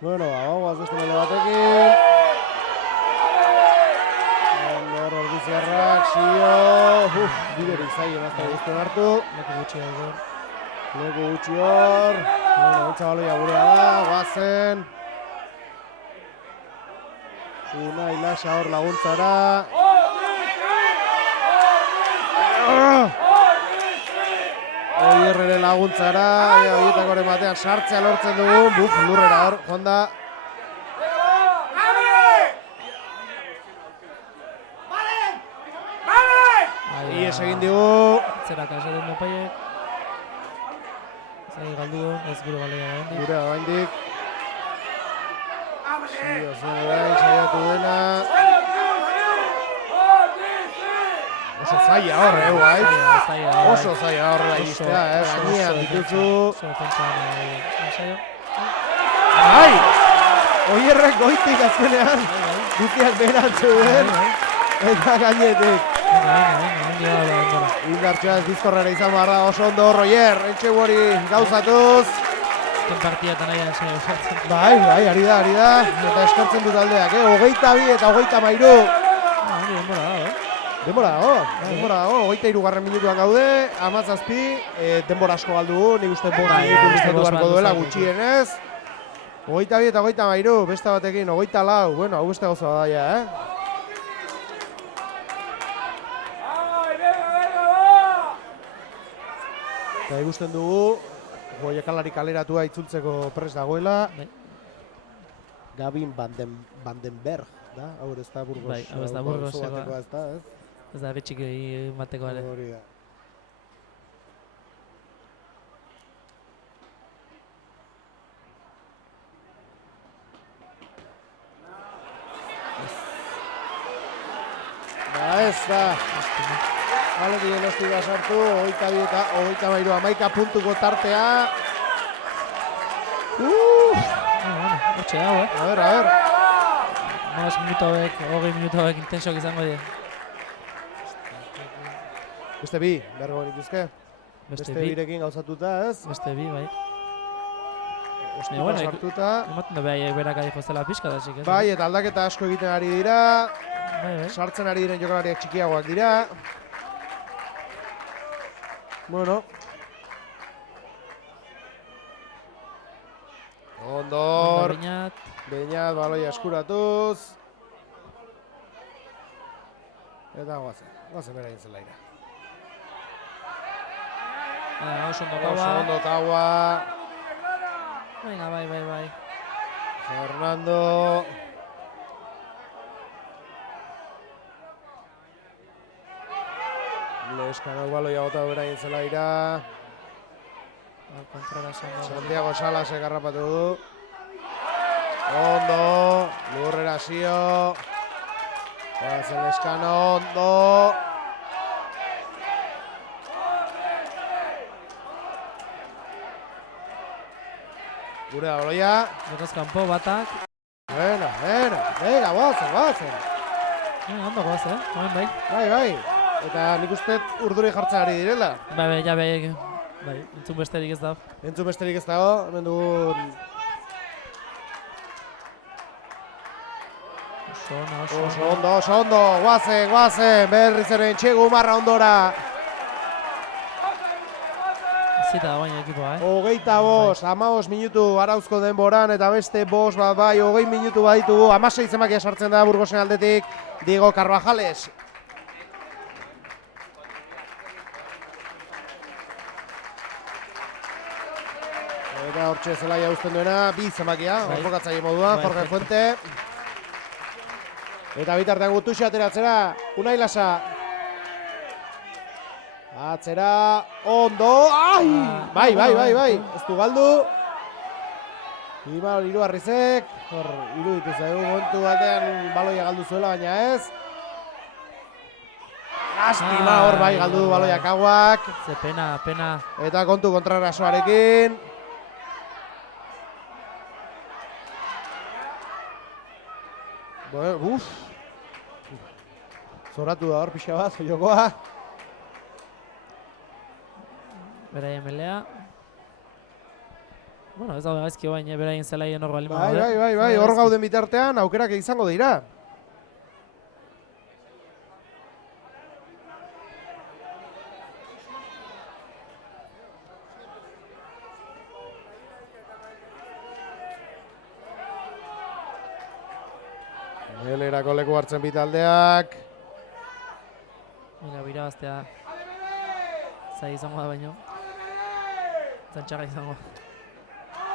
Bueno, hau beste mele batekin. Hor ordiziarrak, Xio. Biderik zaien azta guztien hartu. Leku gutxi dago. Leku gutxi hor. Bueno, hitza baloia gurea da, guazen. Unai Lasa hor laguntzara. Oierrere laguntzara, horietakoren batean sartzea lortzen dugu, lurrera hor, Honda. Ies egin digu. Zera kasaten du paiek. Zai galdu, ez gure baloia da hendik. Gurea da hendik. Zio zen orain, saiatu dena. Oso zaila hor, guai. Oso zaila hor da iristea, gainean dituzu. Oso pentsan ensaio. Bai! Oierrek goitik azkenean, guztiak berantzu den. Eta gainetik. Indartxoa ez bizkorrera izan behar da, oso ondo hor Oier, entxegu hori gauzatuz. Azken partiatan nahi ensaio sartzen. Bai, ari da. Eta eskartzen dut aldeak, 22 eta 33. Denbora dago, Denbora dago, 23. Minutuan gaude, 17, denbora asko galdu, nik uste bost minutu bistatu beharko duela gutxienez. 22 eta 33, beste batekin, 24, bueno, hau beste gauza badaia, Eta ikusten dugu, Goiekalari kaleratua itzultzeko prest dagoela. Gavin Vandenberg, da? Hau ez da Burgos. Bai, hau ez da Burgos. Ez da bitxik bateko ere. Hori da. Ez da. Baletik enostik sartu, 22 eta 33, 11 puntuko tartea. Hortxe dago, A ver. 20 minutu hauek intensok izango dira. Beste bi, bergo nituzke. Beste birekin gauzatuta, ez? Beste bi, bai. Ostipa sartuta. Ematen da behaiek berak adi jozela pixka da zik, ez? Bai, eta aldaketa asko egiten ari dira. Bai. Sartzen ari diren jokalariak txikiagoak dira. Bueno. Ondor. Beñat, baloia eskuratuz. Eta guazen bera egin zelaira. Oso ondo Kaua. Venga, bai. Fernando. Leskanok baloia bota bera egin zelaira. Santiago Salasek harrapatu du. Ondo, lurrera Xio. Guazen Leskano, ondo. Gure da baloia. Berrezkanpo batak. Bueno, venga, guazen. Ondo goaz, Hemen bai. Bai. Eta nik uste urduri jartzen ari direla. Bai, entzun besterik ez da. Entzun besterik ez dago, hemen dugun... Oso ondo, guazen, berriz ere Txegu marra ondora. Zita da baina ekipoa, 25, 15 minutu arauzko denboran eta beste 5 bat bai, 20 minutu baditugu, 16 zenbakia sartzen da Burgosen aldetik, Diego Carvajales. Eta hortxe zelaia uzten duena, 2 zenbakia, horfokatzaile moduan, Jorge Fuente. Eta bitartean Gutuxi ateratzera, Unai Lasa. Atzera, ondo, bai, ez du galdu. Ibar Iruarrizek, hor, iruditu zaigu momentu batean baloia galdu zuela, baina ez. Lastima hor bai galdu baloia Kauak. Ze pena. Eta kontu kontrarasoarekin. Zoratu da hor pixka bat, jokoa. Beraien melea. Bueno, ez daude gaizki baina beraien zelaien hor balin Bai, hor gauden bitartean aukerak izango dira. Belerako leku hartzen bitaldeak. Mira, birabaztea zai izango da baino. Zantxarra izango.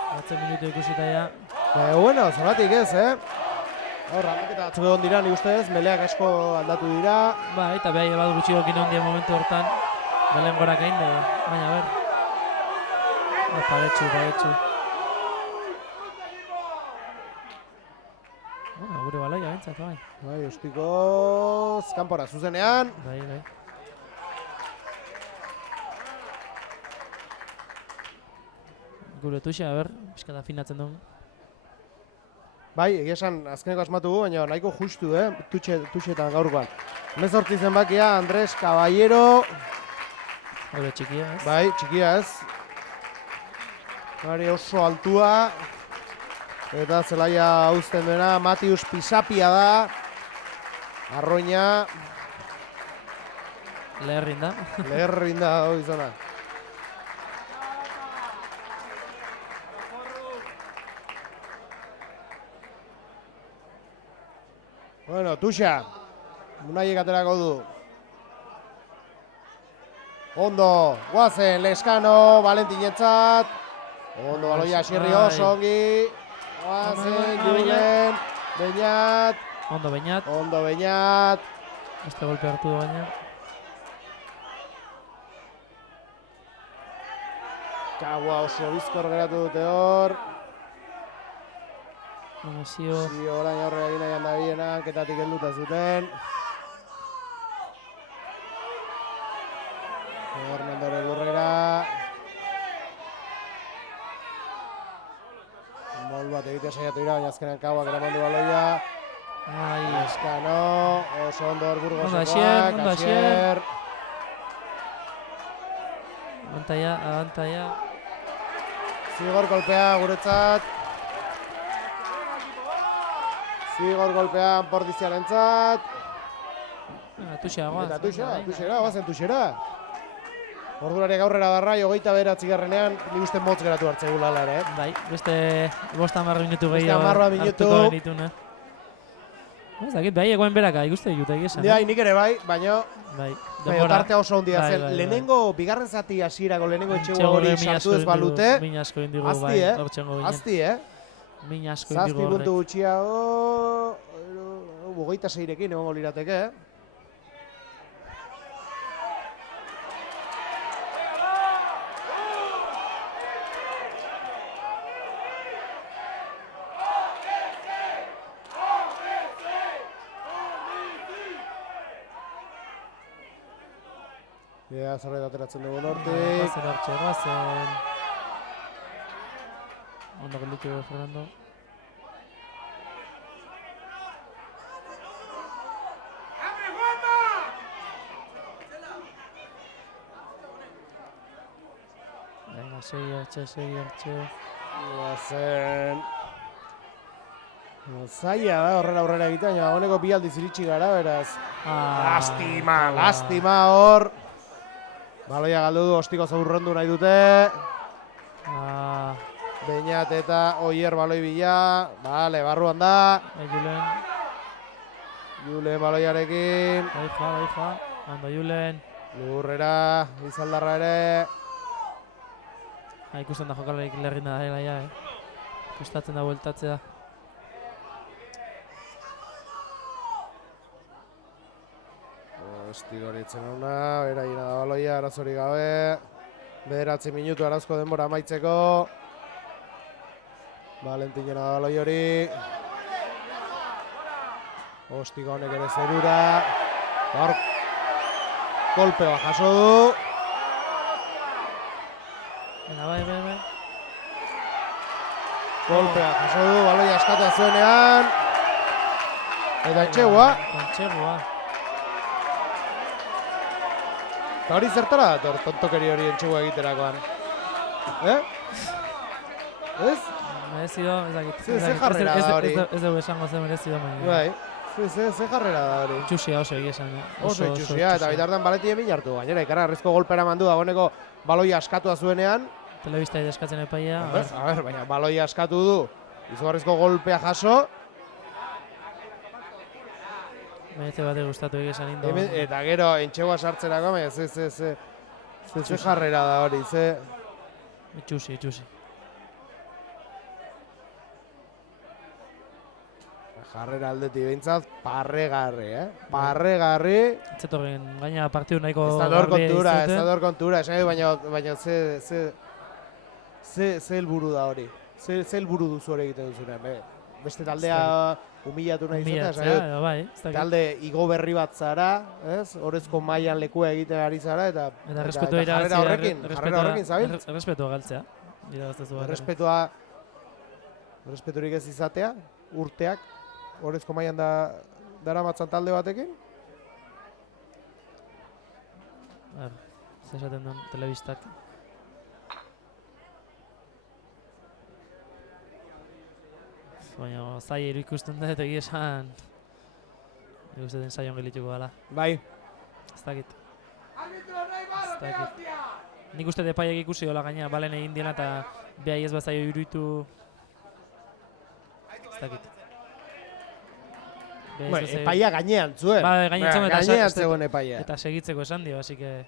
Batzen minutu ikusita ja. Bueno, zeratik ez, Hor, aldaketa batzuk egon dira, ni ustez, meleak asko aldatu dira. Ba, eta behai bat gutxi gokin ondien momentu hortan. Belen gorak egin, baina ber. Paretxu. Bueno, gure baloia bentsat, bai. Bai, ustikoz, kanpora zuzenean. Bai. Gure tuxe, a ber, pixkata afinatzen dugu. Bai, egia esan azkeneko asmatu gu, baina nahiko justu, tutxetan gaurkoan. 18 zenbakia, Andres Caballero. Hore txikia, ez? Bai, txikia ez. Bari oso altua. Eta zelaia uzten duena, Matius Pisapia da. Arroina. Leherrin da. Leherrin da, hori zona. Bueno, Tuxa, Munaiek aterako du. Ondo, guazen, Leskano, Valentinetzat. Ondo, baloia, Xirri oso ongi. Guazen, Julen, Beñat. Ondo, Beñat. Beste golpe hartu du baina. Kagua oso bizkor geratu dute hor. Zio orain aurrera egin nahian da biena, ketatik helduta zuten. Hernandore Lurrera. Mol bat egite saiatu dira, baina azkenean Kauak eramandu baloia. Leskano, oso ondo hor Burgosekoak, Asier. Abantaia. Zigor kolpea guretzat. Zigor golpean Pordiziarentzat. Tuxea, guaz. Eta tuxera, guazen tuxera. Ordulariak aurrera darrai, 29garrenean, nik uste motz geratu hartzegu lala ere. Bai, beste 50 minutu gehiago hartuko genitune. Ez dakit, bai, egoen beraka, ikuste ditut egizan. Bai, nik ere bai, baina tartea oso ondia zen. Lehenengo, bigarren zati hasierako lehenengo etxego hori sartu ez balute. Min asko indigu, bai, hortxengo ginen. Azti, Min asko indigu horrek. 7 puntu gutxiago, 26rekin egongo lirateke, zerbait ateratzen dugu nortik. Guazen. Ondo gelditu Fernando. Venga, segi hartxe. Guazen. Zaila da aurrera egitea, baina honeko bi aldiz iritsi gara, beraz. Lastima hor. Baloia galdu du, ostiko zaurrendu nahi dute. Beñat eta Oier baloi bila. Bale, barruan da. Julen baloiarekin. Baifa. Ondo Julen. Lurrera, Izaldarra ere. Ikusten da jokarrik lerrinda dela ja, Kustatzen da bueltatzea. Estigoritzen hona, beraina da baloia, arazori gabe. 9 minutu arazko denbora amaitzeko. Valentinena da baloi hori. Ostiga honek ere zerura. Gaur kolpea jaso du. Bai. Kolpea jaso du, baloia askatea zuenean. Eta etxegua. Eta hori zertara dator, tontokeri hori entxegua egiterakoan. Ez? Merezido, ez dakit. Ze jarrera da hori? Ez dugu esango zen merezido, baina. Bai, ze jarrera da hori? Itxusia oso egia esan. Oso itxusia, eta bitartan Baleti emin hartu. Gainera, ikararrezko golpera mandu dagoeneko baloia askatua zuenean. Telebista eskatzen epaia. A ber, baina baloia askatu du. Izugarrizko golpea jaso. Merezi bate gustatu egia esan indo. Eta gero, entxegoa sartzerako, baina ze jarrera da hori, ze... Itxusi. Jarrera aldetik behintzat, parregarri, Parregarri. Etzetorren, gaina partidu nahiko... Ez da dor kontura, esan baina ze helburu da hori. Ze helburu duzu hori egiten duzunean, beste taldea humillatu nahi izatea, bai, talde igo berri bat zara, ez? Horrezko mailan lekua egiten ari zara, eta jarrera horrekin zabiltz? Errespetua galtzea. Errespeturik ez izatea, urteak, horrezko mailan daramatzan talde batekin? Zer esaten duen telebistak. Baina zailu ikusten dut egia esan nik uste den saion gelituko gala. Bai. Ez dakit. Nik uste depaiak ikusi dola gaina, balen egin diena eta behai ez bazaio iruditu. Ez dakit. Epaia gainean zuen. Ba, gainean zegoen epaia. Eta segitzeko esan dio, así que...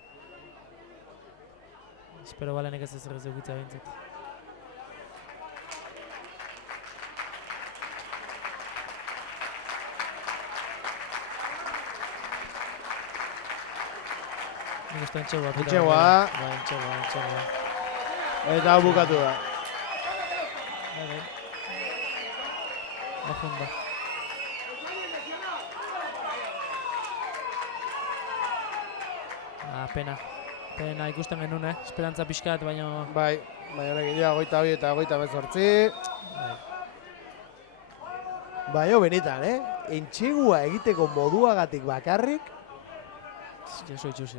Espero balenek ez ez eukitza bintzat. Nik uste entxegoa. Entxegoa. Eta hau bukatu da. Ajunda. Pena ikusten genuen, esperantza pixkat, baina... Bai, baina honekin dira 22 eta 28. Baina benetan, entxegua egiteko moduagatik bakarrik. Oso itxusi.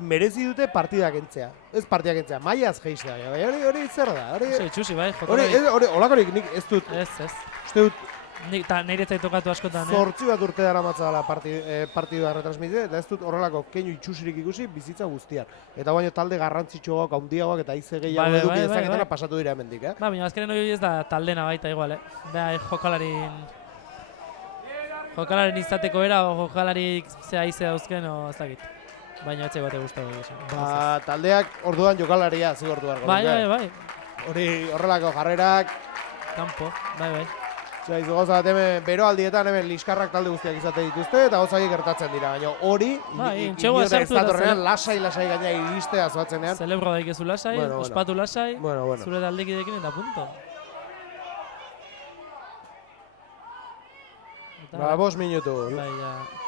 Merezi dute partidak entzea. Ez partidak entzea, maiaz geistea. Hori zer da? Oso itxusi, bai. Olakorik nik ez dut. Ez. Uste dut. Eta nire tokatu askotan, 8 bat urte dara matzala partidua retransmitea, eta ez dut horrelako keinu itxusirik ikusi bizitza guztian. Eta baina talde garrantzitsuagoak, handiagoak eta aize gehiago eduki dezaketena pasatu dira hemendik, baina azkenen hori ez da taldena baita igual, jokalarin izateko era, o jokalarik ze aize dauzken, o ez dakit. Baina etxe bate guztago egizen. Taldeak orduan jokalaria zigortu beharko. Bai. Hori horrelako jarrerak. Kampo, bai. Zaizu gozat hemen beroaldietan hemen liskarrak talde guztiak izate dituzte eta gozaiek gertatzen dira, baina hori inore ez datorrean lasai gaina iristea zoatzenean. Zelebro daikezu lasai, ospatu lasai, zure taldekidekin eta punto. 5 minutu.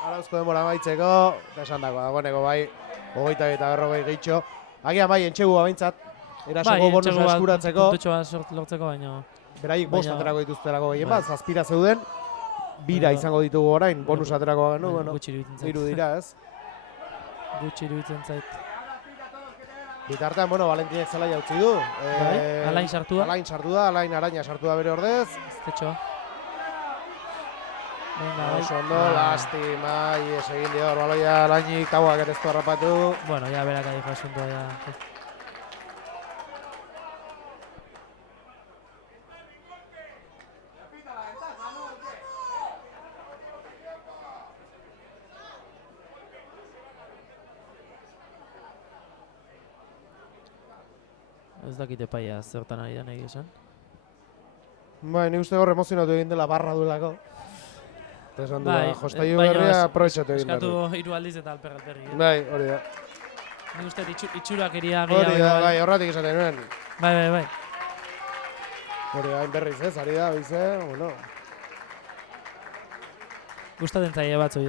Arauzko denbora maitzeko, eta esan dago, dagoeneko bai, 22 eta 40 gehitxo. Agian bai, entxegua behintzat, erasoko bonusa eskuratzeko. Puntutxo bat lortzeko, baina... Beraiek bost aterako dituzterako gehien bat, zazpira zeuden, bira izango ditugu orain, bonus aterako gano, hiru dira, ez? Gutxi iruditzen zait. Bitartean, Valentinek zelaia utzi du. Alain sartu da. Alain Araña sartu da bere ordez. Estetxoa. Oso ondo, lastima, ies egin dio, baloia Alainik, hauak ez du harrapatu. Bueno, ya berak adijo asuntua, ya. Ez dakite paia zertan ari da nahi esan. Bai, nik uste hor emozionatu egin dela barra duelako. Eta esan duela, jostaiu berria aprobetxatu egin behar du. Eskatu 3 aldiz eta alperri. Bai, hori da. Nik uste itxurakeria gehiago. Hori da, bai, horratik esaten nuen. Bai. Hori da, berriz ez, ari da, bize, bueno. Gustaten zaie batzoi,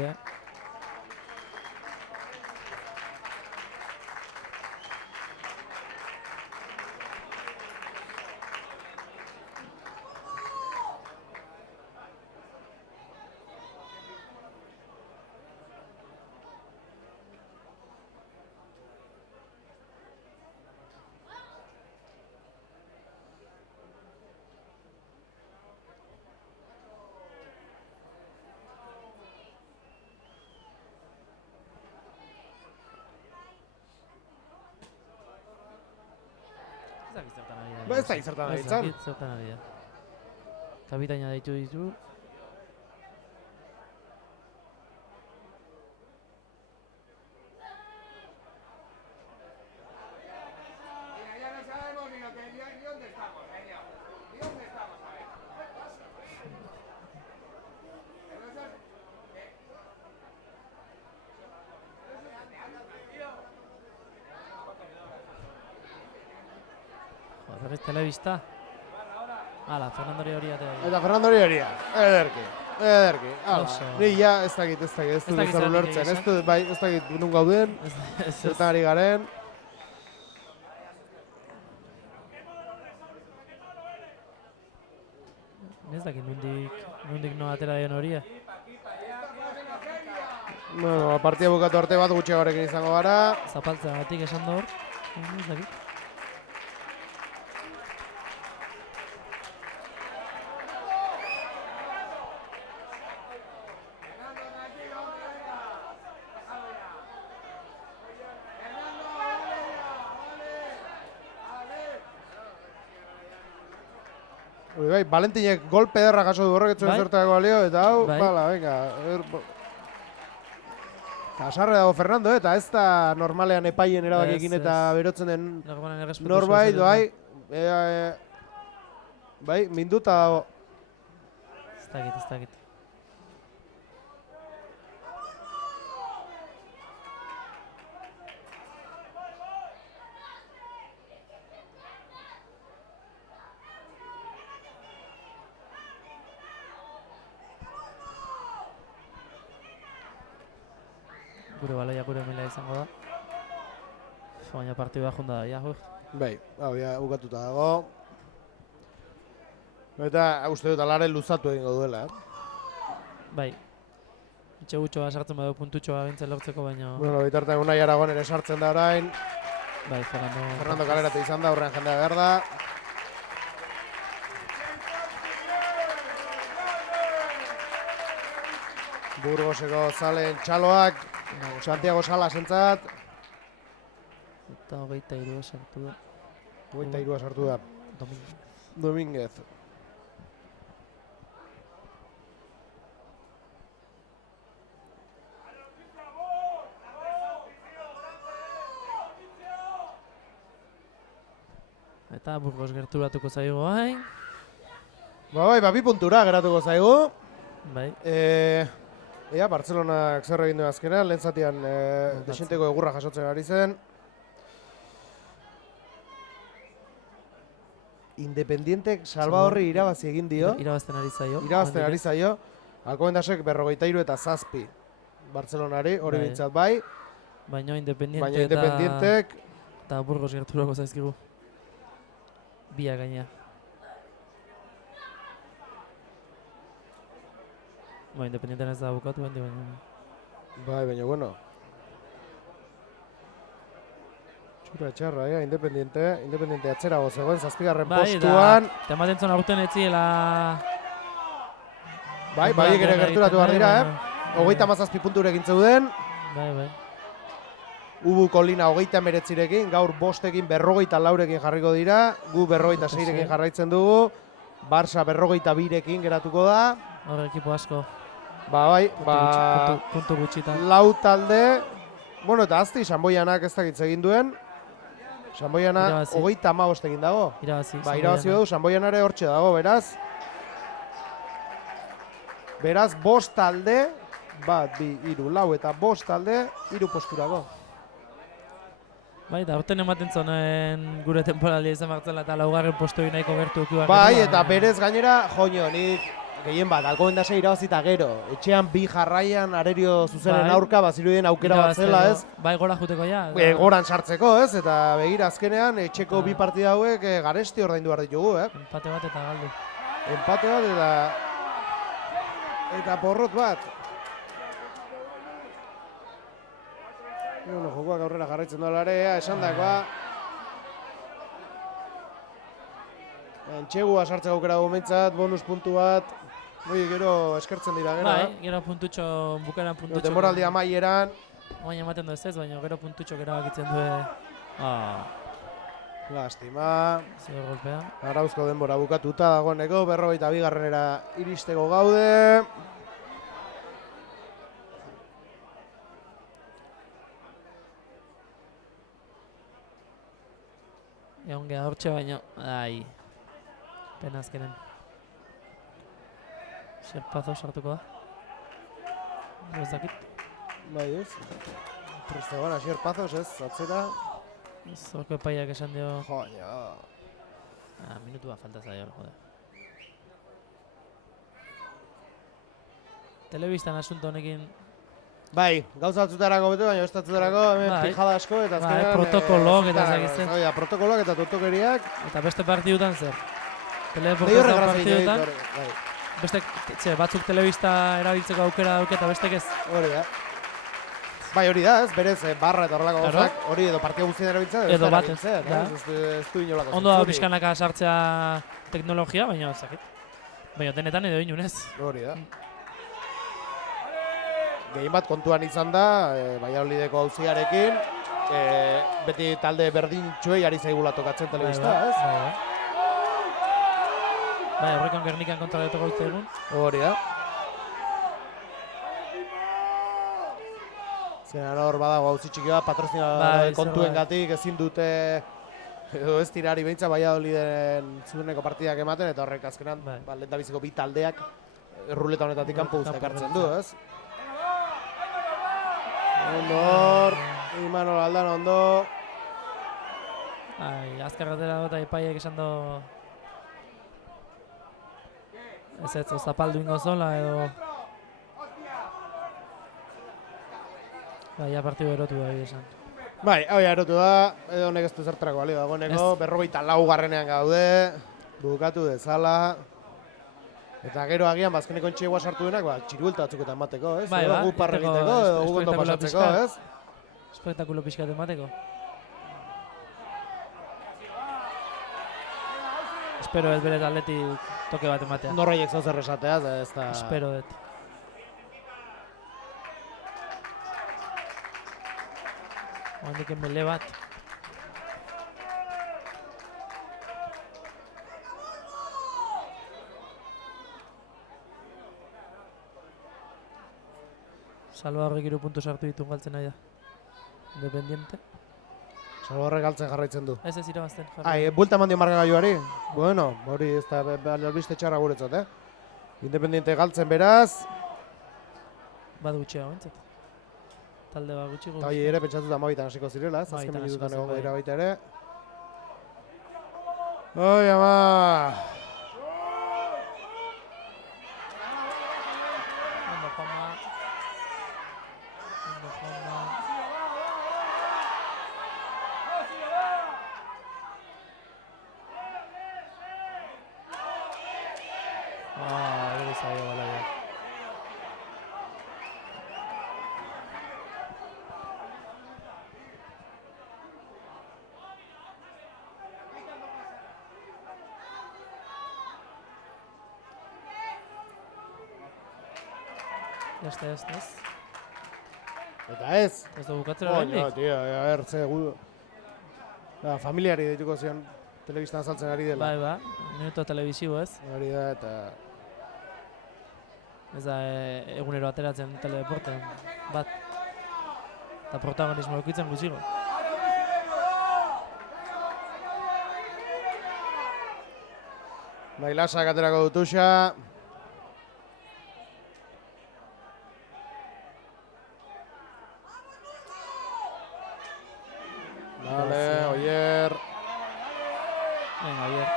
dakit zertan ari da. Ba, ez dakit zertan ari Ez izan. dakit zertan ari da. Kapitaina deitu ditu. Berriz telebista. Hala, Fernandori hori atera. Eta Fernandori horia, ederki. Hala, Oso. ni ja ez dakit, ez dut dakit zer zer ulertzen, egia ez dut, bai, ez dakit nun gauden, Ez zertan ari garen. Ez dakit nondik no atera dion hori. Bueno, partia bukatu arte bat gutxiagorekin izango gara. Zapaltzeagatik esan da hor. Ez dakit. Bai, Valentinek gol pederra jaso du horrek etzuen Bai. zertarako balio, eta hau, Bai. bala, venga. Kasarre dago Fernando, eta ez da normalean epaien erabakiekin Ez, eta ez. berotzen den Norbanen errespetu norbait, osoa bai. izaten Bai, minduta dago. da. Ez dakit. Gure baloia gure mila izango da. Baina partidua junda da, ja, Bai, hau ja, bukatuta dago. Eta uste dut alare luzatu egingo duela, Bai. Itxe gutxoa sartzen badu puntutxoa bintzen lortzeko, baina... Bueno, bitartean Unai Aragon ere sartzen da orain. Bai, Fernando kaleratu izan da, horrean jendea behar da. Burgoseko zalen txaloak, Santiago Salas entzat. Eta 23 sartu da. 23 sartu da. Domínguez. Eta Burgos gerturatuko zaigu, bai. Bai, 2 puntura geratuko zaigu. Bai. Ea, Bartzelonak zer egin du azkenean, lehen zatian desenteko egurra jasotzen ari zen. Independientek Salvadorri irabazi egin dio. Irabazten ari zaio. Irabazten ari zaio. Alkomendasek 43 eta 7 Bartzelonari, hori Bai. bintzat bai. Baina Independiente Baina Independientek, eta Burgos gerturako zaizkigu. Bia gaina. Ba, Independienten ez da bukatu bendi, baina... bai, baina bueno. Txura txarra, Independiente atzerago zegoen, 7. postuan. Eta ematen zon aurten etziela... Bai, baiek ere gerturatu behar dira, 37 punturekin zeuden. Bai, bai. Ubu Kolina 39rekin, gaur 5ekin 54rekin jarriko dira. Gu 56rekin jarraitzen dugu. Barça 52rekin geratuko da. Hor ekipo asko. Ba, bai, Puntu gutxitan. lau talde. Bueno, eta azti, Sanboianak ez dakit egin duen. Sanboiana Irabazi. 35 dago. Irabazi. Ba, irabazi du, Sanboianare hortxe dago, beraz. Beraz, 5 talde, 1, 2, 3, 4 eta 5 talde, 3 posturako. Bai, eta aurten ematen zonen gure temporalia izan martzela eta 4. postu nahiko gertu ukiak. Bai, eta berez gainera, joño, nik gehien bat, Alkomendase irabazita gero. Etxean 2 jarraian arerio zuzenen Bai. aurka, bazirudien aukera bat zela, ez? Bai, gora juteko ja. Goran sartzeko, ez? Eta begira azkenean, etxeko 2 partida hauek garesti ordaindu behar ditugu, Empate bat eta galdu. Empate bat eta porrot bat. Bueno, jokoak aurrera jarraitzen dola ere, esan dakoa. Entxegua sartzeko aukera gomentzat, bonus puntu bat. Gero eskertzen dira, gero. Bai, gero puntutxo, bukaran puntutxo. Denboraldi amaieran. Baina ematen du ez, baina gero puntutxo gero bakitzen du. Lastima. Zero golpea. Arauzko denbora bukatuta dagoeneko, 42garrenera iristeko gaude. Egon geha hortxe baino, ai. Pena azkenen. Xerpazo sartuko da. Ez dakit. Bai ez. Tristegoan, Asier Pazos ez, atzera. Zorko epaiak esan dio... Joa, Minutu bat falta zaio, jode. Telebistan asunto honekin... Bai, gauza batzutarako bete, baina estatzutarako hemen Bai. pijada asko eta azkenean... protokoloak eta zagitzen. Protokoloak eta tortokeriak. Eta beste partidutan zer? Deio Teleportazio regrazio partidutan, bai. beste batzuk telebista erabiltzeko aukera dauke eta bestek ez. Hori da. Bai, hori da, ez, berez, barra eta horrelako Claro. gauzak, hori edo partida guztien erabiltzea, Edo bat, da. ez du inolako Ondo da zentzurik. pixkanaka sartzea teknologia, baina ez dakit. Baina denetan edo inunez. Hori da. Gehien bat kontuan izan da, Valladolideko auziarekin, beti talde berdintxuei ari zaigula tokatzen telebista, ez? Bai, aurrekoan Gernikan kontra leto gautze egun. Hori da. Zeran hor badago auzi txiki bat, patrozina Bai, kontuengatik ezin dute edo ez tirari behintza Valladoliden zuneko partidak ematen, eta horrek azkenan Bai. lehendabiziko bi taldeak ruleta honetatik kanpo uzta ekartzen du, ez? Ondo hor, Imanol Aldana ondo. Azkar gatera eta epaiek esan do... Ez zapaldu ingo zola edo... Bai, ja partidu erotu da esan. Bai, hau erotu da, edo honek ez du zertarako balio dagoeneko, 44garrenean gaude, bukatu dezala. Eta gero agian, bazkeneko entxegoa sartu denak, txiruelta batzuk eta emateko, ez? Bai, Edo gu parra egiteko, edo gu ondo pasatzeko, ez? Espektakulo pixkat emateko. Espero ez bere taldetik toke bat ematea. Norreiek zauzer esatea, ez da... Espero dut. Oandik enbele bat. Salvadorrek 3 puntu sartu ditu galtzen nahi da. Independiente. Salvadorrek galtzen jarraitzen du. Ez irabazten. Buelta eman dio markagailuari? Bueno, hori ez da albiste txarra guretzat, Independiente galtzen beraz. Badu gutxea bentzat. Talde bat gutxi Eta hori ere pentsatuta 12 hasiko zirela, azken Amabitan minututan hasiko egongo zen, dira baita ere. Oi, ama! Ondo Juanma. Ondo Juanma. Gero zaio balaia. Ez. Eta ez! Ez da bukatzera Oino, oraindik. tio, ze gu... Familiari deituko zion telebistan azaltzen ari dela. Bai, minuto telebisibo ez. Hori da, eta... Ez da egunero ateratzen teledeporten bat. Eta protagonismo eukitzen gutxigo. Bailasak aterako dutuxa. Vale, Oyer. Venga, Oyer.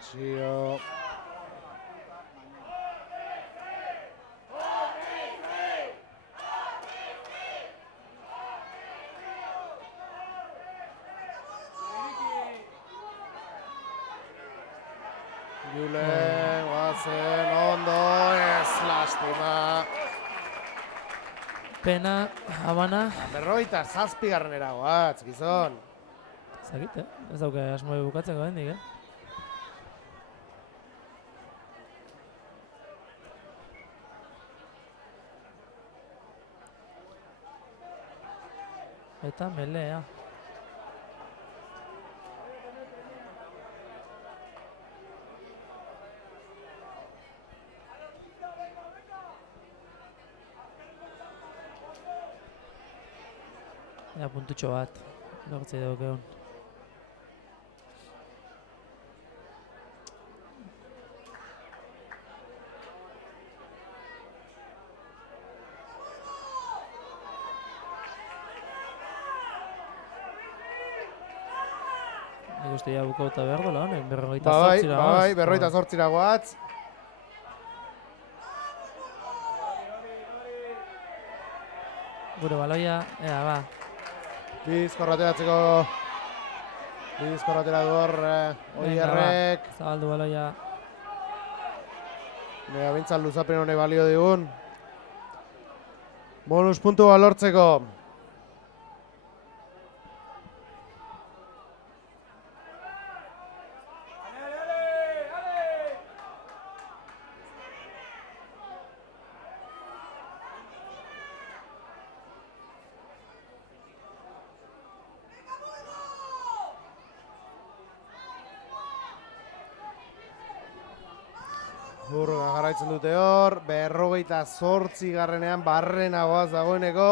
Txio. Julen, guazen, ondo, ez, lastima. Pena, Habana. 57garrenera goatz, gizon. Zagit, Ez dauke asmoe bukatzeko hendik, Eta melea. Ea puntutxo bat, lortzei daukeun. Nik uste ya bukauta behar dola honek, 48 goaz. Bai, 48 goaz. Gure baloia, ea ba. Bizkorrateratzeko. Bizkorratera du hor, Oierrek. Zabaldu baloia. Nega bintzat luzapen honek balio digun. Bonus puntu balortzeko. Burga jarraitzen dute hor, 48 barrenagoaz dagoeneko.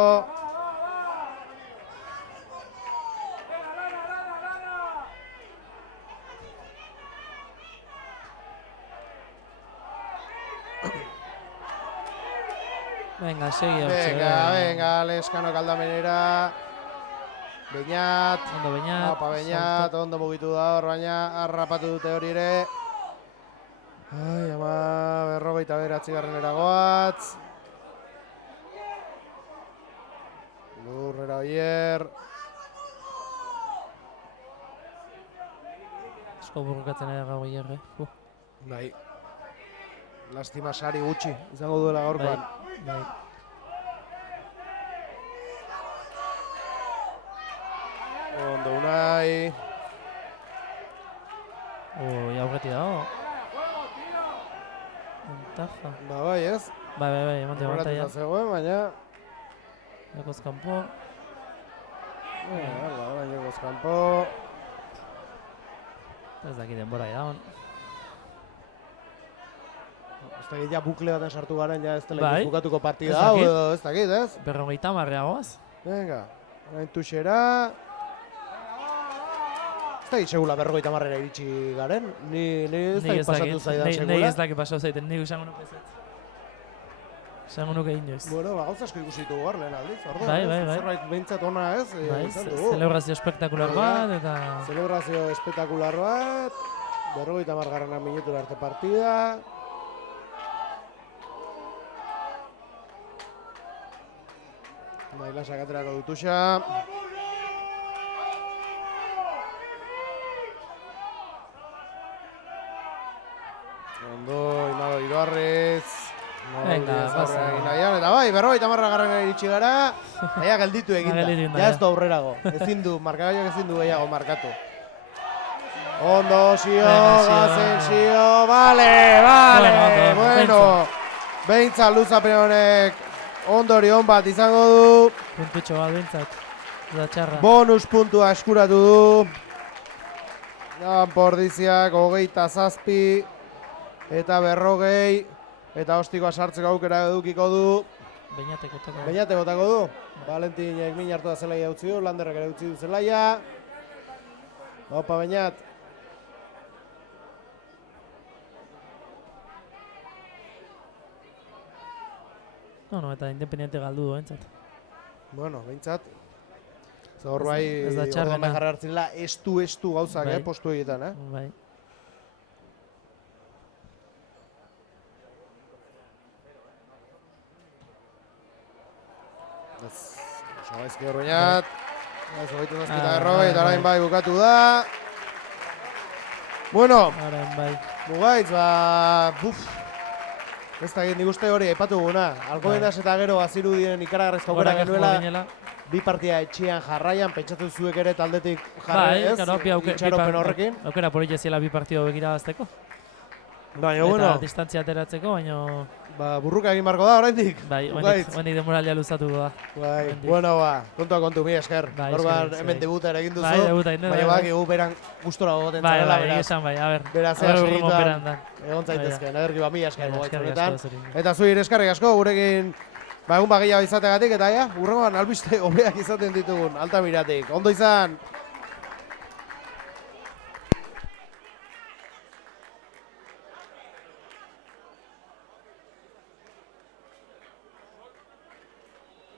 Venga, segi hortxe. Venga, Leskanok aldamenera. Beñat. Ondo Beñat. Opa Beñat, ondo mugitu da hor, baina harrapatu dute hori ere. Ai, ama, 49 goaz. Lurrera Oier. Asko burrukatzen ere gau Oierre. Bai. Lastima sari gutxi, izango duela gaurkoan. Bai. Ondo Unai. Ja aurreti dago. Ventaja. Ba bai, ez? Bai, eman dio Horratuta abantaia. zegoen, baina... Jakoz kanpo. Baina kanpo. Ez daki denbora daun. Ez dakit ja bukle baten sartu garen, ja ez dela Bai. bukatuko partida Ez hau dakit. edo ez dakit, ez? 50 goaz. Venga, hain tuxera. Ez dakit segula 50 iritsi garen, ni ez dakit pasatu zaidan segula. Nei ez daki pasatu zaiten, nik esango nuke ez. Esango nuke inoiz. Bueno, ba, gauza asko ikusi ditugu hor lehen aldiz, orduan, Bai, ez? bai, bai. Zerbait behintzat ona ez, Bai, izan dugu. celebrazio espektakular bat, eta... Celebrazio espektakular bat, 50 minutura arte partida. Baila sakaterako dutuxa. Ondo, Imado Ibarrez. Venga, pasa. Eta bai, 50 iritsi gara. Baina gelditu eginda. Gelditu eginda, Ja ja. ez du aurrerago. Ezin du, markagaiak ezin du gehiago markatu. Ondo, Xio, Venga, Xio, gazen, venga. Xio, bale, Bueno, bueno. Behintzat luzapen honek ondorion bat izango du. Puntutxo bat bintzat. Da txarra. Bonus puntua eskuratu du. Pordiziak 27 eta 40 eta ostikoa sartzeko aukera edukiko du. Beñatek otako. Beñate botako du. Valentinek min hartu da zelaia utzi du, Landerrek ere utzi du zelaia. Opa, Beñat. No, eta Independiente galdu du entzat. Bueno, behintzat. Hor bai, Ez da txarrena. orduan bai jarri hartzen dela estu gauzak, Bai. postu egiten, Bai. Oso gaizki hor Beñat. Ez hogeita nazkita Ah, errogei, eta bai. orain bai bukatu da. Bueno, Haren bai. Mugaitz, ba, ez da nik uste hori aipatu guna. Alcobendas eta gero azirudien ikaragarrizko aukera Gorak genuela, ginela. bi partida etxean jarraian, pentsatu zuek ere taldetik Bai, jarri, ez? claro, Itxaropen horrekin. aukera politxe ziela bi partido bekira bazteko. Baina, eta bueno, distantzia ateratzeko, baina burruka egin barko da oraindik. bai, Ukaitz. oraindik denboraldia luzatuko da. Bai, Oraindik. bueno, kontua kontu, mi esker. Bai, Gaurkoan eskerrik, hemen eskerrik. debuta ere egin duzu. Bai, debuta egin dut, Baina bai, badakigu beran gustora gogoten Bai, zarela, bai, beraz. esan bai, a ber. Beraz, a ber, ea urrengo segituan beran dan. egon zaitezken, ederki mi esker Bai, gogaitz eskerrik honetan. asko zuri. Eta zuir eskerrik asko, gurekin egun bagia izategatik, eta urrengoan albiste hobeak izaten ditugun, Altamiratik. Ondo izan!